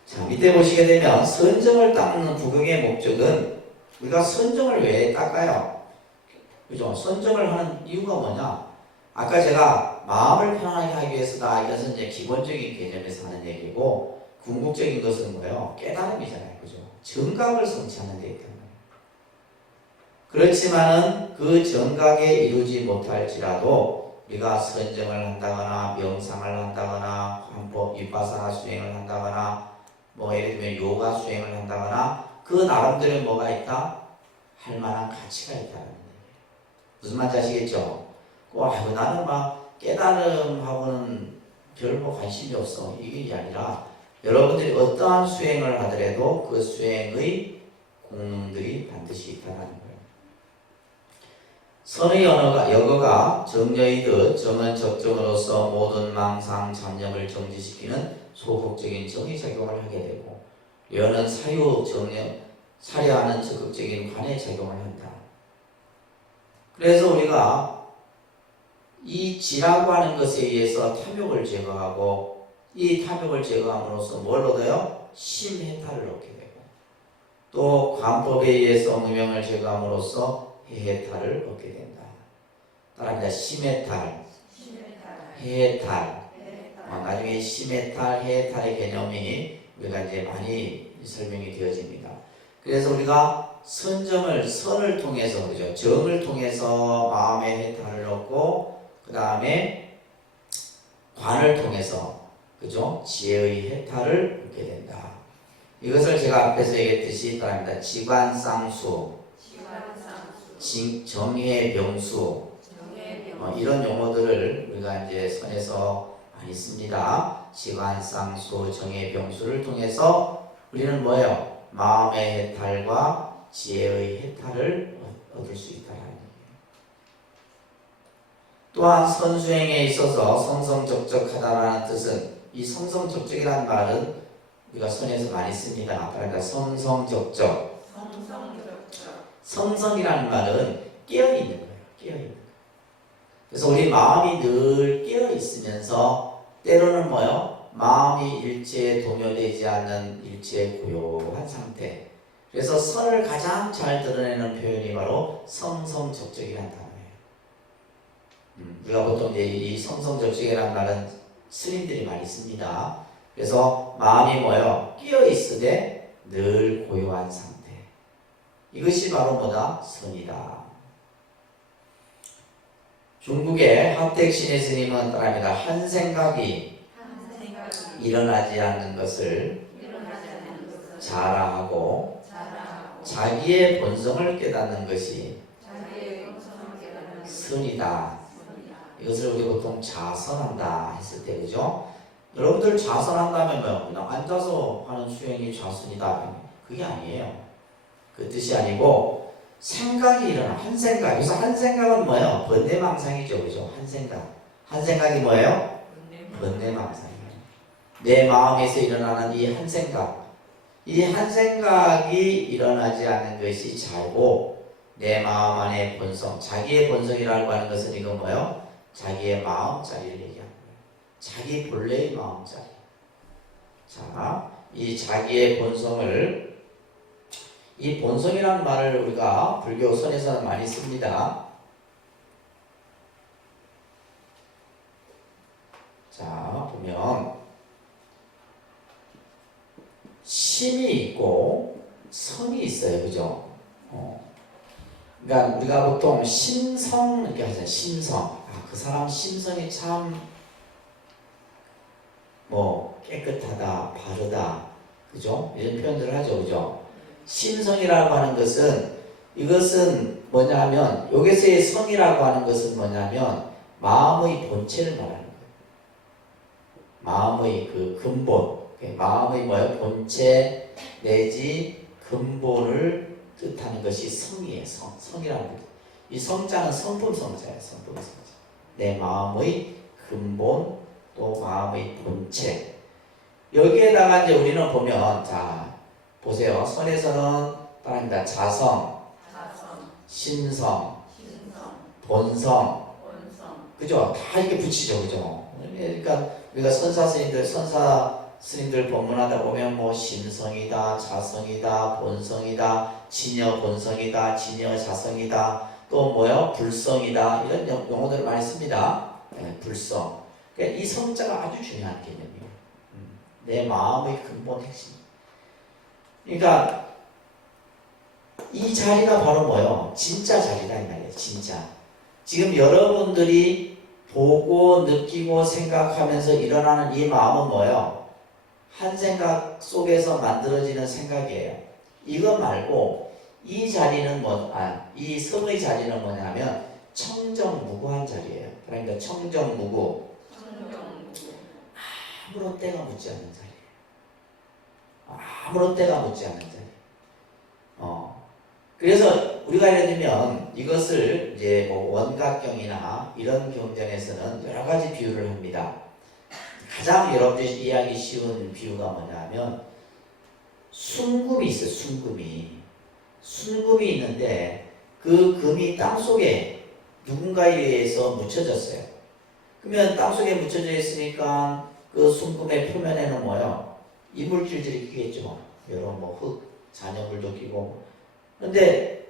자, 밑에 보시게 되면 선정을 닦는 부경의 목적은 우리가 선정을 왜 닦아요? 그죠? 선정을 하는 이유가 뭐냐? 아까 제가 마음을 편안하게 하기 위해서다. 이것은 이제 기본적인 개념에서 하는 얘기고 궁극적인 것은 뭐예요? 깨달음이잖아요. 그죠? 정각을 성취하는 데 있단 말이에요. 그렇지만은 그 정각에 이루지 못할지라도 우리가 선정을 한다거나 명상을 한다거나 한법 vipassana 수행을 한다거나 뭐 예를 들면 요가 수행을 한다거나 그 나름대로 뭐가 있다? 할 만한 가치가 있다는 얘기예요. 무슨 말인지 아시겠죠? 나는 막 깨달음하고는 별로 관심이 없어. 이게 아니라 여러분들이 어떠한 수행을 하더라도 그 수행의 공능들이 반드시 있다는 거예요. 선의 여거가 정여이듯 정은 적정으로서 모든 망상, 잡념을 정지시키는 소극적인 정의작용을 하게 되고 여는 사려하는 적극적인 관의 작용을 한다. 그래서 우리가 이 지라고 하는 것에 의해서 탐욕을 제거하고 이 탐욕을 제거함으로써 뭘 얻어요? 심해탈을 얻게 되고 또 관법에 의해서 무명을 제거함으로써 해해탈을 얻게 된다. 따라합니다. 심해탈, 해해탈. 나중에 심해탈, 해해탈의 개념이 우리가 이제 많이 설명이 되어집니다. 그래서 우리가 선을 통해서, 그죠? 정을 통해서 마음의 해탈을 얻고, 그 다음에 관을 통해서, 그죠? 지혜의 해탈을 얻게 된다. 이것을 제가 앞에서 얘기했듯이 따라합니다. 지관상수, 정의 병수, 이런 용어들을 우리가 이제 선에서 많이 씁니다. 지관상수, 정의 병수를 통해서 우리는 뭐예요? 마음의 해탈과 지혜의 해탈을 얻을 수 있다는 얘기예요. 또한 선수행에 있어서 성성적적하다라는 뜻은 이 성성적적이라는 말은 우리가 선에서 많이 씁니다. 그러니까 성성적적. 성성이라는 말은 깨어있는 거예요. 깨어있는 거예요. 그래서 우리 마음이 늘 깨어있으면서 때로는 뭐요? 마음이 일체에 동요되지 않는 일체에 고요한 상태. 그래서 선을 가장 잘 드러내는 표현이 바로 성성적적이라는 단어예요. 우리가 보통 이제 이 성성적적이라는 말은 스님들이 많이 씁니다. 그래서 마음이 뭐요? 깨어있으되 늘 고요한 상태. 이것이 바로 뭐다? 선이다. 중국의 합택신의 스님은 따라합니다. 한 생각이 일어나지 않는 것을 자라하고 자기의 본성을 깨닫는 것이 선이다. 이것을 우리 보통 자선한다 했을 때, 그죠? 여러분들 자선한다면 뭐요? 그냥 앉아서 하는 수행이 자선이다. 그게 아니에요. 그 뜻이 아니고 생각이 일어나. 한 생각. 그래서 한 생각은 뭐예요? 번뇌망상이죠. 그죠? 한 생각. 한 생각이 뭐예요? 번뇌망상이에요. 내 마음에서 일어나는 이 한 생각. 이 한 생각이 일어나지 않는 것이 자고 내 마음 안의 본성. 자기의 본성이라고 하는 것은 이건 뭐예요? 자기의 마음자리를 얘기하는 거예요. 자기 본래의 마음자리. 자, 이 자기의 본성을 이 본성이라는 말을 우리가 불교 선에서는 많이 씁니다. 자, 보면 심이 있고 성이 있어요. 그죠? 그러니까 우리가 보통 심성 이렇게 하잖아요. 심성. 그 사람 심성이 참 뭐 깨끗하다, 바르다. 그죠? 이런 표현들을 하죠. 그죠? 심성이라고 하는 것은 이것은 뭐냐면 여기서의 성이라고 하는 것은 뭐냐면 마음의 본체를 말하는 거예요. 마음의 그 근본, 마음의 뭐예요? 본체 내지 근본을 뜻하는 것이 성이에요. 성이라는 거죠. 이 성자는 성품 성자예요. 성품 성자. 내 마음의 근본 또 마음의 본체. 여기에다가 이제 우리는 보면 자 보세요. 선에서는 따라합니다. 자성, 신성, 본성, 그죠? 다 이렇게 붙이죠, 그죠? 그러니까 우리가 선사 스님들 법문하다 보면 뭐 신성이다, 자성이다, 본성이다, 진여 본성이다, 진여 자성이다, 또 뭐요? 불성이다 이런 용어들을 많이 씁니다. 네, 불성. 그러니까 이 성자가 아주 중요한 개념이에요. 내 마음의 근본 핵심. 그러니까 이 자리가 바로 뭐요? 진짜 자리다 이 말이에요. 진짜. 지금 여러분들이 보고 느끼고 생각하면서 일어나는 이 마음은 뭐요? 한 생각 속에서 만들어지는 생각이에요. 이거 말고 이 자리는 이 성의 자리는 뭐냐면 청정무구한 자리예요. 그러니까 청정무구. 아무런 때가 묻지 않는 자리예요. 아무런 때가 묻지 않는 자리. 그래서 우리가 예를 들면 이것을 이제 뭐 원각경이나 이런 경전에서는 여러 가지 비유를 합니다. 가장 여러분들이 이해하기 쉬운 비유가 뭐냐면 순금이 있어요. 순금이 있는데 그 금이 땅속에 누군가에 의해서 묻혀졌어요. 그러면 땅속에 묻혀져 있으니까 그 순금의 표면에는 뭐요? 이물질들이 끼겠죠. 여러 뭐 흙, 잔여물도 끼고. 그런데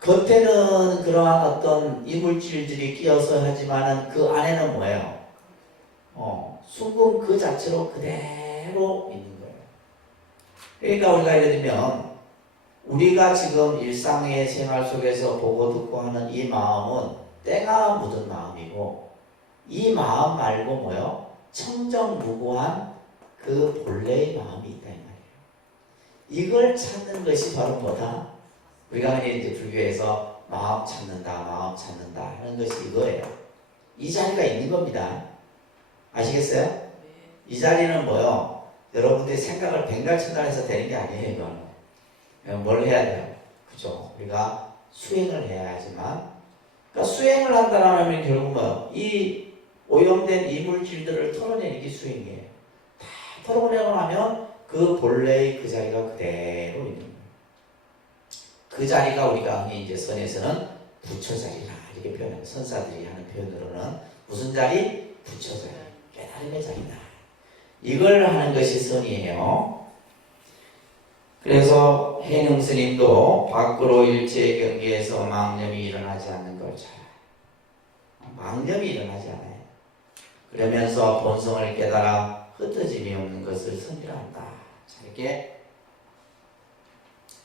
겉에는 그러한 어떤 이물질들이 끼어서 하지만은 그 안에는 뭐예요? 순금 그 자체로 그대로 있는 거예요. 그러니까 우리가 예를 들면 우리가 지금 일상의 생활 속에서 보고 듣고 하는 이 마음은 때가 묻은 마음이고 이 마음 말고 뭐요? 청정무구한 그 본래의 마음이 있다 이 말이에요. 이걸 찾는 것이 바로 뭐다? 우리가 이제 불교에서 마음 찾는다 하는 것이 이거예요. 이 자리가 있는 겁니다. 아시겠어요? 이 자리는 뭐요? 여러분들이 생각을 뱅갈천달해서 되는 게 아니에요. 이건 뭘 해야 돼요? 그죠? 우리가 수행을 해야 하지만, 그러니까 수행을 한다는 결국 뭐요? 이 오염된 이물질들을 털어내는 게 수행이에요. 다 털어내고 나면 그 본래의 그 자리가 그대로 있는 거예요. 그 자리가 우리가 이제 선에서는 부처자리라 이렇게 표현해요. 선사들이 하는 표현으로는 무슨 자리? 부처자리, 깨달음의 자리다. 이걸 하는 것이 선이에요. 그래서 해능 스님도 밖으로 일체 경계에서 망념이 일어나지 않는 걸 잘. 망념이 일어나지 않아요. 그러면서 본성을 깨달아 흩어짐이 없는 것을 선이라 한다. 이렇게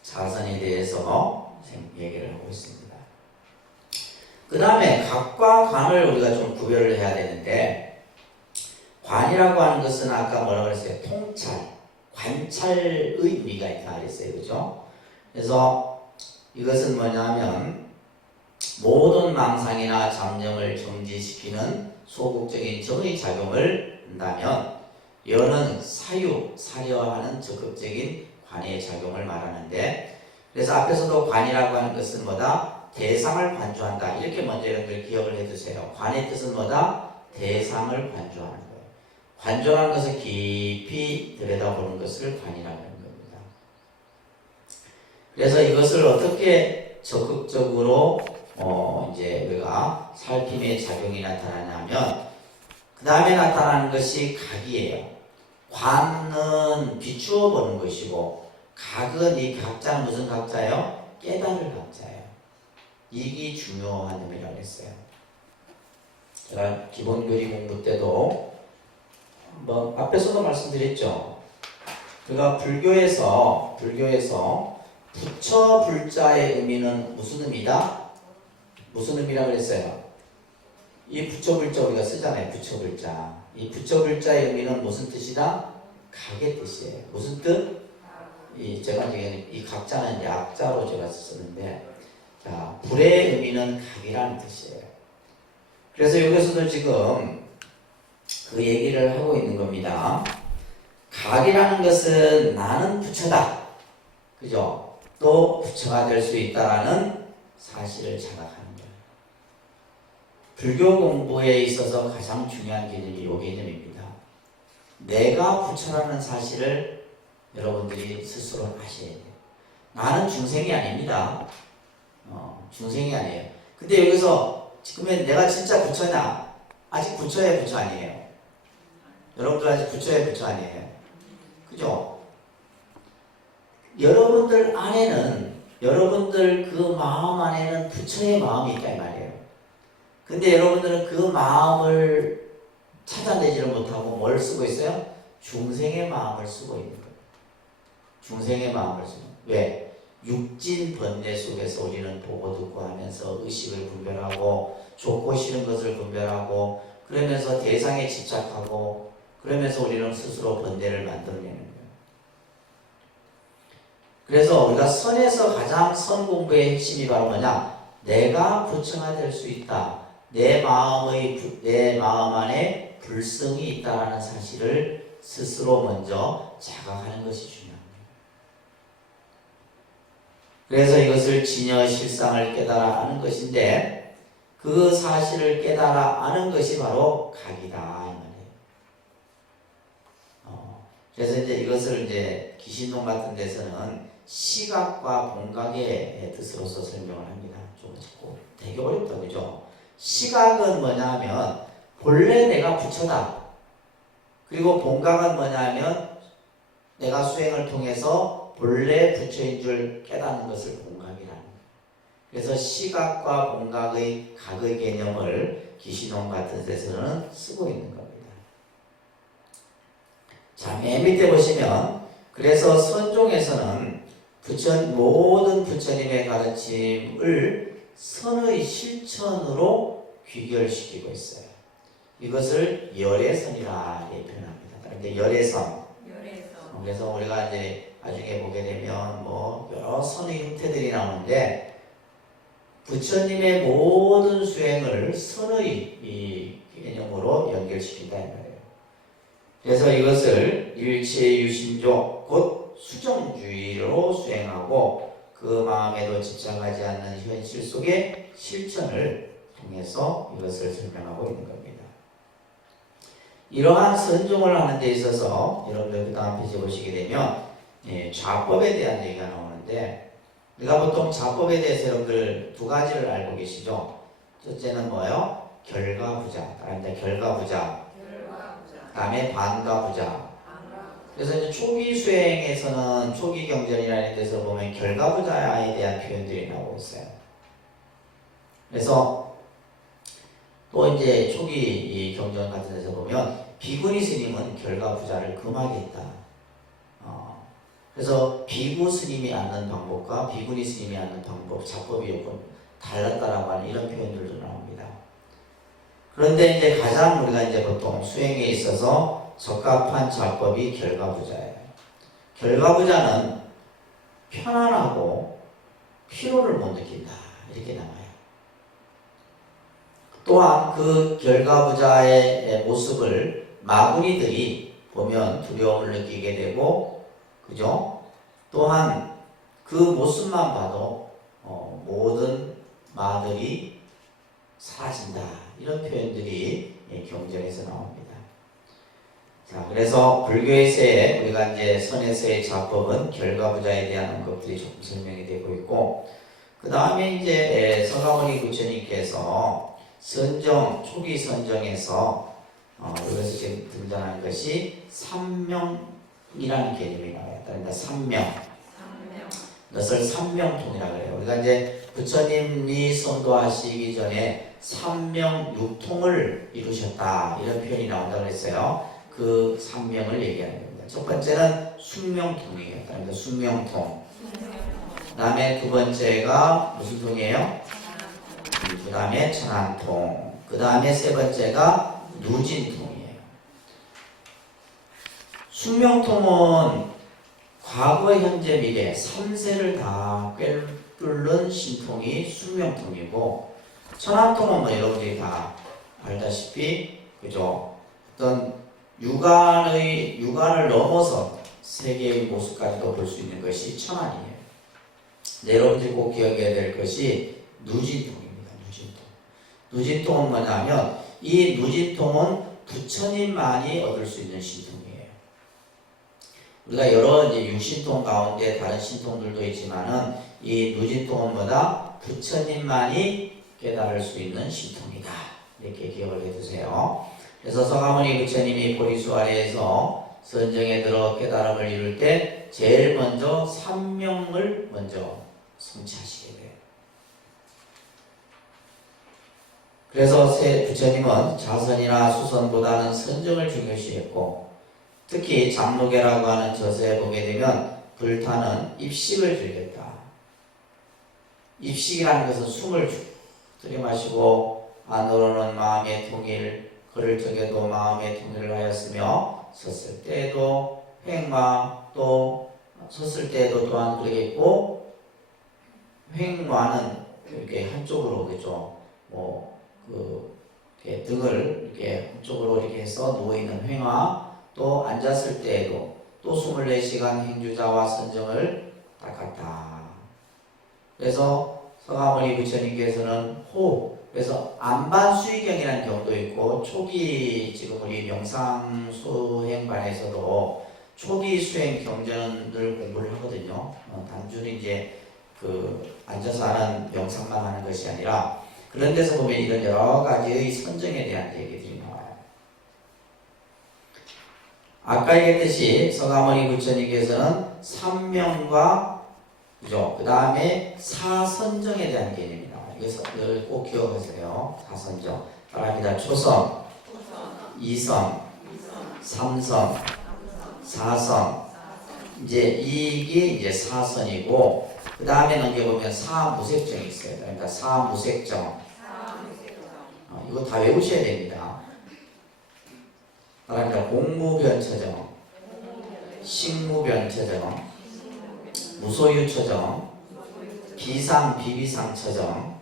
자선에 대해서 얘기를 하고 있습니다. 그 다음에 각과 관을 우리가 좀 구별을 해야 되는데, 관이라고 하는 것은 아까 뭐라고 그랬어요? 통찰, 관찰의 의미가 있다 그랬어요. 그죠? 그래서 이것은 뭐냐면 모든 망상이나 잡념을 정지시키는 소극적인 정의 작용을 한다면 여는 사유, 사려하는 적극적인 관의 작용을 말하는데, 그래서 앞에서도 관이라고 하는 것은 뭐다? 대상을 관조한다. 이렇게 먼저 여러분들 기억을 해두세요. 관의 뜻은 뭐다? 대상을 관조하는 거예요. 관조하는 것을 깊이 들여다보는 것을 관이라고 하는 겁니다. 그래서 이것을 어떻게 적극적으로 이제 우리가 살핌의 작용이 나타나냐면 그 다음에 나타나는 것이 각이에요. 관은 비추어 보는 것이고 각은 이 각자는 무슨 각자예요? 깨달을 각자예요. 이게 중요한 의미라고 했어요. 제가 기본 교리 공부 때도 뭐 앞에서도 말씀드렸죠. 그가 불교에서 부처 불자의 의미는 무슨 의미다? 무슨 의미라고 그랬어요? 이 부처 불자 우리가 쓰잖아요. 부처 불자. 이 부처 불자의 의미는 무슨 뜻이다? 각의 뜻이에요. 무슨 뜻? 제가 지금 이 각자는 약자로 제가 썼는데, 자, 불의 의미는 각이라는 뜻이에요. 그래서 여기서도 지금 그 얘기를 하고 있는 겁니다. 각이라는 것은 나는 부처다. 그죠? 또 부처가 될 수 있다라는 사실을 자각하는 거예요. 불교 공부에 있어서 가장 중요한 개념이 이 개념입니다. 내가 부처라는 사실을 여러분들이 스스로 아셔야 돼요. 나는 중생이 아닙니다. 중생이 아니에요. 근데 여기서 지금 내가 진짜 부처냐? 아직 부처의 부처 아니에요. 여러분들 아직 부처의 부처 아니에요. 그죠? 여러분들 안에는, 여러분들 그 마음 안에는 부처의 마음이 있다 이 말이에요. 근데 여러분들은 그 마음을 찾아내지를 못하고 뭘 쓰고 있어요? 중생의 마음을 쓰고 있는 거예요. 중생의 마음을 쓰고. 왜? 육진 번뇌 속에서 우리는 보고 듣고 하면서 의식을 분별하고 좋고 싫은 것을 분별하고 그러면서 대상에 집착하고 그러면서 우리는 스스로 번뇌를 만들어내는 거예요. 그래서 우리가 선에서 가장 선 공부의 핵심이 바로 뭐냐? 내가 부처가 될 수 있다. 내 마음 안에 불성이 있다라는 사실을 스스로 먼저 자각하는 것이 중요합니다. 그래서 이것을 진여 실상을 깨달아 아는 것인데 그 사실을 깨달아 아는 것이 바로 각이다 이 말이에요. 그래서 이제 이것을 이제 기신론 같은 데서는 시각과 본각의 뜻으로서 설명을 합니다. 좀 되게 어렵다, 그죠? 시각은 뭐냐 하면 본래 내가 부처다. 그리고 본각은 뭐냐 하면 내가 수행을 통해서 본래 부처인 줄 깨닫는 것을 본각이라는 거예요. 그래서 시각과 본각의 각의 개념을 기신론 같은 데서는 쓰고 있는 겁니다. 자, 맨 밑에 보시면 그래서 선종에서는 모든 부처님의 가르침을 선의 실천으로 귀결시키고 있어요. 이것을 열애선이라 표현합니다. 그런데 열애선. 그래서 우리가 이제 나중에 보게 되면 뭐 여러 선의 형태들이 나오는데 부처님의 모든 수행을 선의 이 개념으로 연결시킨다 이 말이에요. 그래서 이것을 일체유심조 곧 수정주의로 수행하고 그 마음에도 집착하지 않는 현실 속의 실천을 통해서 이것을 설명하고 있는 겁니다. 이러한 선종을 하는 데 있어서 여러분들 그 다음 페이지 보시게 되면 좌법에 대한 얘기가 나오는데 우리가 보통 좌법에 대해서 여러분들 두 가지를 알고 계시죠? 첫째는 뭐예요? 결과부자. 결과부자. 그 다음에 반가부자. 그래서 이제 초기 수행에서는 초기 경전이라는 데서 보면 결과부자에 대한 표현들이 나오고 있어요. 그래서 또 이제 초기 이 경전 같은 데서 보면 비구니 스님은 결과부자를 금하겠다. 그래서 비구 스님이 앉는 방법과 비구니 스님이 앉는 방법, 자법이 조금 달랐다라고 하는 이런 표현들도 나옵니다. 그런데 이제 가장 우리가 이제 보통 수행에 있어서 적합한 자법이 결과부자예요. 결과부자는 편안하고 피로를 못 느낀다. 이렇게 나와요. 또한 그 결과부자의 모습을 마구니들이 보면 두려움을 느끼게 되고, 그죠? 또한 그 모습만 봐도 모든 마들이 사라진다. 이런 표현들이 경전에서 나옵니다. 자, 그래서 불교에서의 우리가 이제 선에서의 자법은 결과부자에 대한 것들이 조금 설명이 되고 있고, 그 다음에 이제 서가모니 부처님께서 초기 선정에서 여기서 지금 등장하는 것이 삼명이라는 개념이 나와요. 그러니까 삼명. 이것을 삼명통이라고 해요. 우리가 이제 부처님이 선도하시기 전에 삼명육통을 이루셨다. 이런 표현이 나온다고 그랬어요. 그 삼명을 얘기하는 겁니다. 첫 번째는 숙명통이에요. 그러니까 숙명통. 그 다음에 두 번째가 무슨 통이에요? 그 다음에 천안통. 그 다음에 세 번째가 누진통이에요. 숙명통은 과거, 현재, 미래 3세를 다 꿰뚫는 신통이 숙명통이고, 천암통은 뭐 여러분들이 다 알다시피 그죠? 어떤 육안을 넘어서 세계의 모습까지도 볼 수 있는 것이 천안이에요. 여러분들이 꼭 기억해야 될 것이 누진통입니다. 누진통은 뭐냐면 이 누진통은 부처님만이 얻을 수 있는 신통이에요. 우리가 여러 이제 육신통 가운데 다른 신통들도 있지만은 이 누진통은 뭐다? 부처님만이 깨달을 수 있는 신통이다. 이렇게 기억을 해두세요. 그래서 서가모니 부처님이 보리수 아래에서 선정에 들어 깨달음을 이룰 때 제일 먼저 삼명을 먼저 성취하시게 돼요. 그래서 부처님은 자선이나 수선보다는 선정을 중요시했고, 특히 장로계라고 하는 저서에 보게 되면 불타는 입식을 즐겼다. 입식이라는 것은 숨을 들이마시고 안으로는 마음의 통일, 글을 적여도 마음의 통일을 하였으며 섰을 때에도 횡마, 또 섰을 때에도 또한 그러겠고, 횡마는 이렇게 한쪽으로 그죠, 이렇게 등을 이렇게 한쪽으로 이렇게 해서 누워 있는 횡화, 또 앉았을 때에도 또 24시간 행주자와 선정을 닦았다. 그래서 서가모니 부처님께서는 호흡, 그래서 안반수의경이라는 경우도 있고, 초기 지금 우리 명상 수행반에서도 초기 수행 경전을 공부를 하거든요. 단순히 이제 앉아서 하는 명상만 하는 것이 아니라, 그런 데서 보면 이런 여러 가지의 선정에 대한 얘기들이 나와요. 아까 얘기했듯이 서가모니 부처님께서는 삼명과 그죠? 그 다음에 사선정에 대한 개념이 나와요. 이걸 꼭 기억하세요. 사선정. 따라합니다. 초선, 이선, 삼선, 사선. 이제 이게 이제 사선이고, 그 다음에 넘겨보면 사무색정이 있어요. 그러니까 사무색정. 이거 다 외우셔야 됩니다. 따라합니다. 공무변처정, 식무변처정, 무소유처정, 비상비비상처정.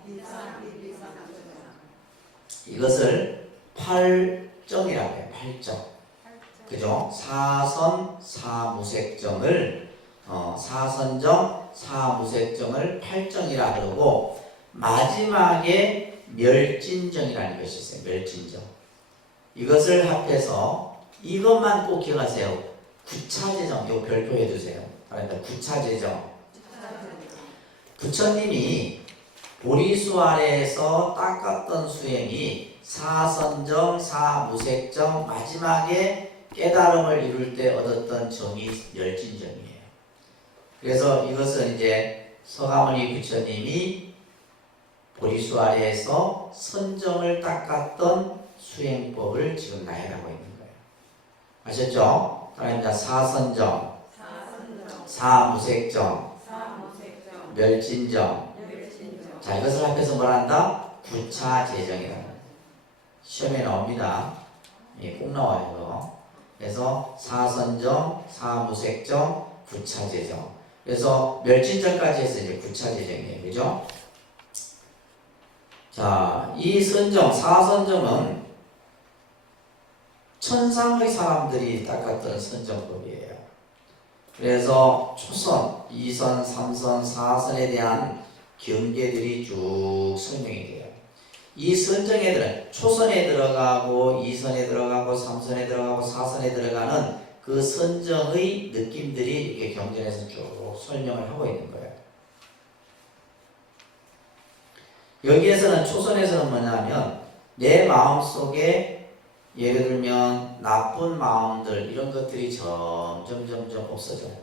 이것을 팔정이라고 해요. 팔정. 그죠? 사선, 사무색정을 사선정, 사무색정을 팔정이라 그러고, 마지막에 멸진정이라는 것이 있어요. 멸진정. 이것을 합해서 이것만 꼭 기억하세요. 구차제정. 이거 별표해 두세요. 그러니까 구차제정. 부처님이 보리수 아래에서 닦았던 수행이 사선정, 사무색정, 마지막에 깨달음을 이룰 때 얻었던 정이 멸진정이에요. 그래서 이것은 이제 서가모니 부처님이 보리수 아래에서 선정을 닦았던 수행법을 지금 나열하고 있는 거예요. 아셨죠? 그러니까 사선정, 사무색정, 멸진정. 자, 이것을 합해서 뭘 한다? 구차제정이라는 거예요. 시험에 나옵니다. 꼭 나와요, 이거. 그래서 사선정, 사무색정, 구차제정. 그래서 멸진정까지 해서 이제 구차제정이에요. 그죠? 자, 이 선정, 사선정은 천상의 사람들이 닦았던 선정법이에요. 그래서 초선, 2선, 3선, 4선에 대한 경계들이 쭉 설명이 돼요. 이 선정에들은 초선에 들어가고 2선에 들어가고 3선에 들어가고 4선에 들어가는 그 선정의 느낌들이 이렇게 경전에서 쭉 설명을 하고 있는 거예요. 여기에서는 초선에서는 뭐냐면 내 마음속에 예를 들면 나쁜 마음들 이런 것들이 점점 없어져요.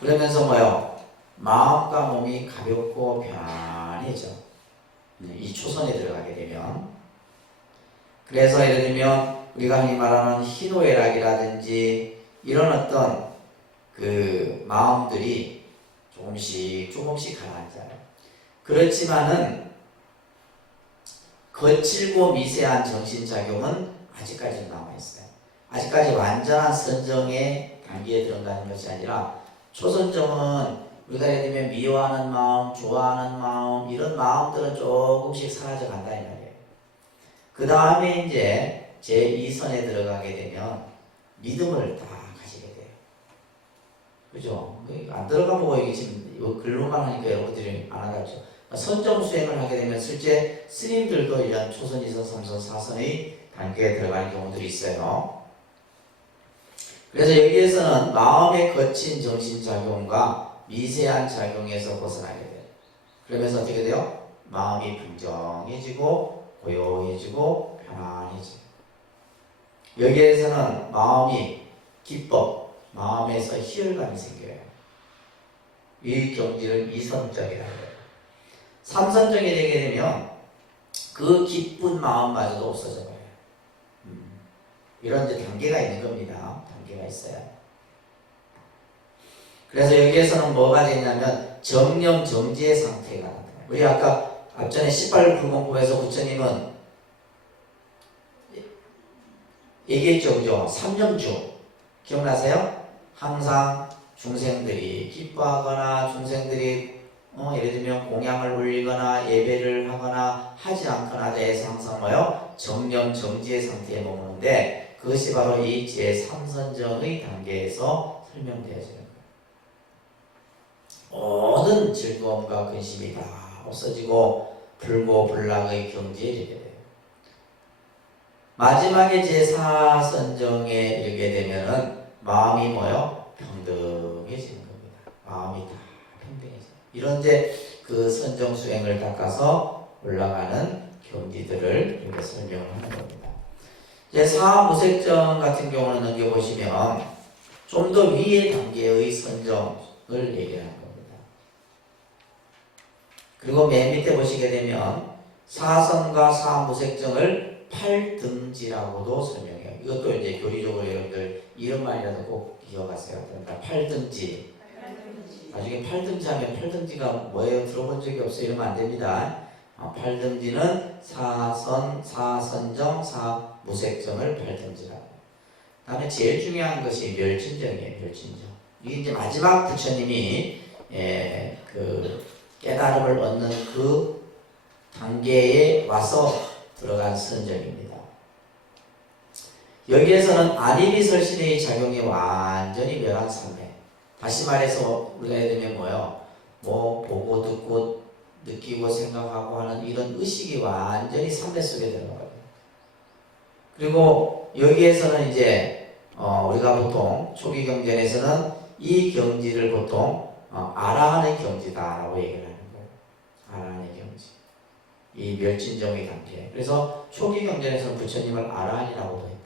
그러면서 뭐요? 마음과 몸이 가볍고 편안해져. 이 초선에 들어가게 되면. 그래서 예를 들면 우리가 흔히 말하는 희노애락이라든지 이런 어떤 그 마음들이 조금씩 가라앉아요. 그렇지만은 거칠고 미세한 정신작용은 아직까지 남아있어요. 아직까지 완전한 선정의 단계에 들어가는 것이 아니라 초선정은 우리가 예를 들면 미워하는 마음, 좋아하는 마음 이런 마음들은 조금씩 사라져 간다 이 말이에요. 그 다음에 이제 제2선에 들어가게 되면 믿음을 다 가지게 돼요. 그죠? 안 들어가보고 이게 지금 글로만 하니까 여러분들이 안 하겠죠. 선정 수행을 하게 되면 실제 스님들도 이런 초선, 2선, 3선, 4선의 단계에 들어가는 경우들이 있어요. 그래서 여기에서는 마음의 거친 정신작용과 미세한 작용에서 벗어나게 돼요. 그러면서 어떻게 돼요? 마음이 분정해지고 고요해지고 편안해져요. 여기에서는 마음이 기뻐, 마음에서 희열감이 생겨요. 이 경지를 이선적이라고 해요. 삼선적이 되게 되면 그 기쁜 마음마저도 없어져 버려요. 이런 이제 단계가 있는 겁니다. 단계가 있어요. 그래서 여기에서는 뭐가 되냐면 정념 정지의 상태가 나타나요. 우리 아까 앞전에 18불공법에서 부처님은 얘기했죠, 그죠? 삼념주 기억나세요? 항상 중생들이 기뻐하거나 중생들이 예를 들면 공양을 올리거나 예배를 하거나 하지 않거나 대해서 항상 뭐요? 정념 정지의 상태에 머무는데 그것이 바로 이 제3선정의 단계에서 설명되어지는 거예요. 모든 즐거움과 근심이 다 없어지고 불고불락의 경지에 이르게 돼요. 마지막에 제4선정에 이르게 되면은 마음이 뭐요? 평등해지는 겁니다. 마음이 다 평등해져요. 이런 이제 그 선정 수행을 닦아서 올라가는 경지들을 이렇게 설명을 하는 겁니다. 이제 사무색정 같은 경우는 넘겨보시면 좀 더 위의 단계의 선정을 얘기하는 겁니다. 그리고 맨 밑에 보시게 되면 사선과 사무색정을 8등지라고도 설명해요. 이것도 이제 교리적으로 여러분들 이름만이라도 꼭 기억하세요. 그러니까 8등지. 나중에 8등지 하면 8등지가 뭐예요? 들어본 적이 없어요. 이러면 안 됩니다. 8등지는 사선, 사선정, 사무색정을 8등지라고. 다음에 제일 중요한 것이 멸진정이에요. 멸진정. 이게 이제 마지막 부처님이 그 깨달음을 얻는 그 단계에 와서 들어간 선정입니다. 여기에서는 아니비설신의 작용이 완전히 멸한 삶에, 다시 말해서 우리가 예를 들면 뭐요? 뭐 보고 듣고 느끼고 생각하고 하는 이런 의식이 완전히 삶배 속에 들어가요. 그리고 여기에서는 이제 우리가 보통 초기 경전에서는 이 경지를 보통 아라한의 경지다라고 얘기를 하는 거예요. 아라한의 경지. 이 멸진정의 단계. 그래서 초기 경전에서는 부처님을 아라한이라고도 했다.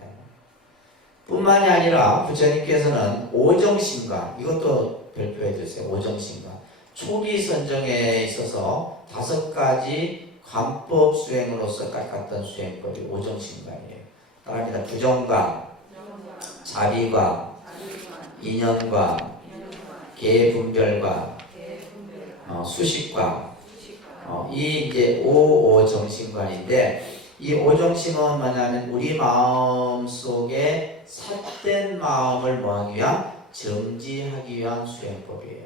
뿐만이 아니라 부처님께서는 오정신과, 이것도 별표해 주세요. 오정신과. 초기 선정에 있어서 5가지 관법 수행으로서 깎았던 수행법이 오정신관이에요. 따라합니다. 부정관, 자비관, 인연관, 계분별관, 수식관. 이 이제 오정신관인데, 이 오정신은 뭐냐면 우리 마음 속에 삿된 마음을 뭐하기 위한, 정지하기 위한 수행법이에요.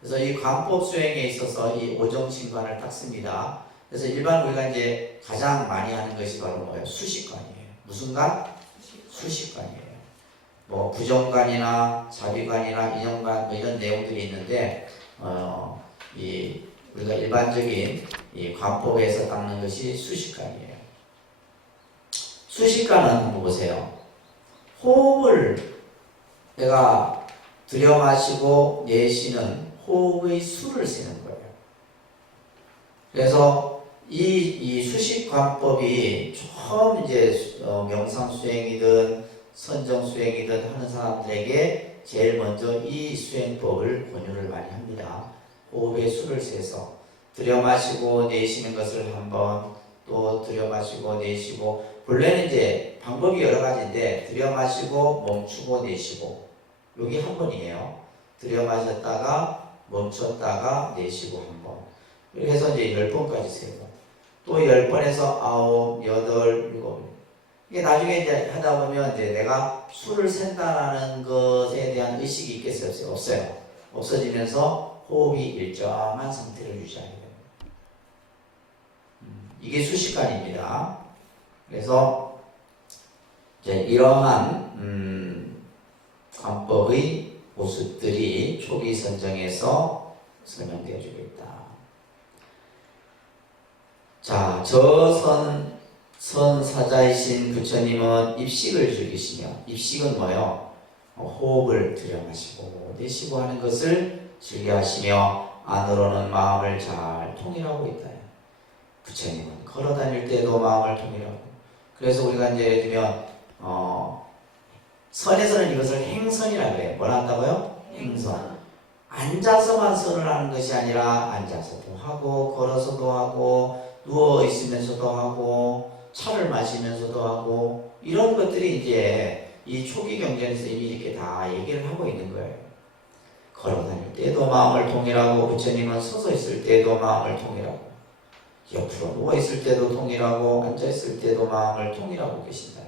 그래서 이 관법 수행에 있어서 이 오정신관을 닦습니다. 그래서 일반 우리가 이제 가장 많이 하는 것이 바로 뭐예요? 수식관이에요. 무슨 관? 수식관이에요. 뭐 부정관이나 자비관이나 인연관 뭐 이런 내용들이 있는데 이 우리가 일반적인 이 관법에서 닦는 것이 수식관이에요. 수식관은 한번 보세요. 호흡을 내가 들여 마시고 내쉬는 호흡의 수를 세는 거예요. 그래서 이 수식관법이 처음 이제 명상 수행이든 선정 수행이든 하는 사람들에게 제일 먼저 이 수행법을 권유를 많이 합니다. 호흡의 수를 세서 들여 마시고 내쉬는 것을 한번, 또 들여 마시고 내쉬고, 본래는 이제 방법이 여러 가지인데 들여 마시고 멈추고 내쉬고, 여기 한 번이에요. 들여 마셨다가 멈췄다가 내쉬고 한 번. 이렇게 해서 이제 10번까지 세고, 또 10번에서 9, 8, 7. 이게 나중에 이제 하다 보면 이제 내가 술을 샌다라는 것에 대한 의식이 있겠어요? 없어요? 없어요. 없어지면서 호흡이 일정한 상태를 유지하게 됩니다. 이게 수식관입니다. 그래서 이제 이러한 관법의 모습들이 초기 선정에서 설명되어주고 있다. 자, 선사자이신 부처님은 입식을 즐기시며, 입식은 뭐요? 호흡을 들여마시고 내쉬고 하는 것을 즐겨하시며 안으로는 마음을 잘 통일하고 있다. 부처님은 걸어다닐 때도 마음을 통일하고. 그래서 우리가 이제 예를 들면 선에서는 이것을 행선이라고 해요. 뭘 한다고요? 행선. 앉아서만 선을 하는 것이 아니라 앉아서도 하고 걸어서도 하고 누워 있으면서도 하고 차를 마시면서도 하고 이런 것들이 이제 이 초기 경전에서 이미 이렇게 다 얘기를 하고 있는 거예요. 걸어다닐 때도 마음을 통일하고 부처님은 서서 있을 때도 마음을 통일하고 옆으로 누워 있을 때도 통일하고 앉아 있을 때도 마음을 통일하고 계신다.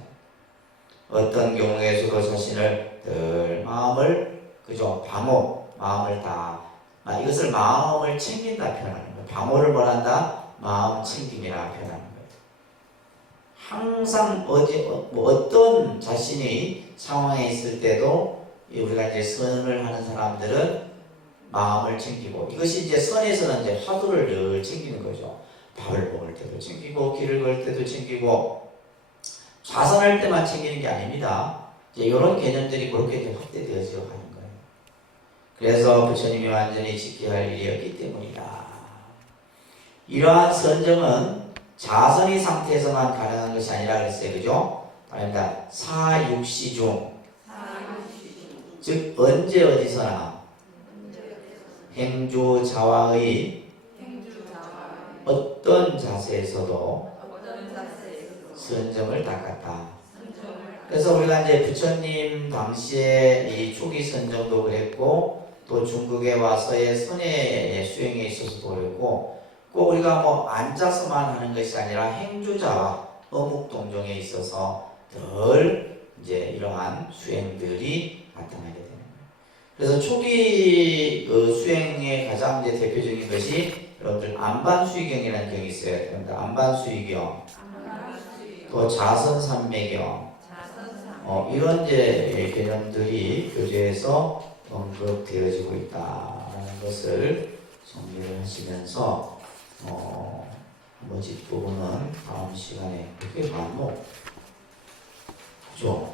어떤 경우에서도 자신을 늘 마음을 그죠 방호 마음을 다 이것을 마음을 챙긴다 표현하는 거예요. 방호를 뭐란다? 마음 챙김이라 표현하는 거예요. 항상 어떤 자신이 상황에 있을 때도 우리가 이제 선을 하는 사람들은 마음을 챙기고 이것이 이제 선에서는 이제 화두를 늘 챙기는 거죠. 밥을 먹을 때도 챙기고 길을 걸 때도 챙기고 좌선할 때만 챙기는 게 아닙니다. 이제 이런 개념들이 그렇게 이제 확대되어져 가는 거예요. 그래서 부처님이 완전히 지켜야 할 일이었기 때문이다. 이러한 선정은 자선의 상태에서만 가능한 것이 아니라 그랬어요. 그죠? 아닙니다. 사육시 중. 즉 언제 어디서나 행주자와의 어떤 자세에서도 선정을 닦았다. 그래서 우리가 이제 부처님 당시에 이 초기 선정도 그랬고 또 중국에 와서의 선의 수행에 있어서도 그랬고 꼭 우리가 뭐 앉아서만 하는 것이 아니라 행주자와 어묵동정에 있어서 늘 이제 이러한 수행들이 나타나게 되는 거예요. 그래서 초기 수행의 가장 이제 대표적인 것이 여러분들 안반수의경이라는 경이 있어요. 그런데 안반수의경, 또 자선삼매경, 이런 이제 개념들이 교재에서 언급되어지고 있다는 것을 정리를 하시면서 나머지 부분은 다음 시간에 그렇게 많노? 그죠?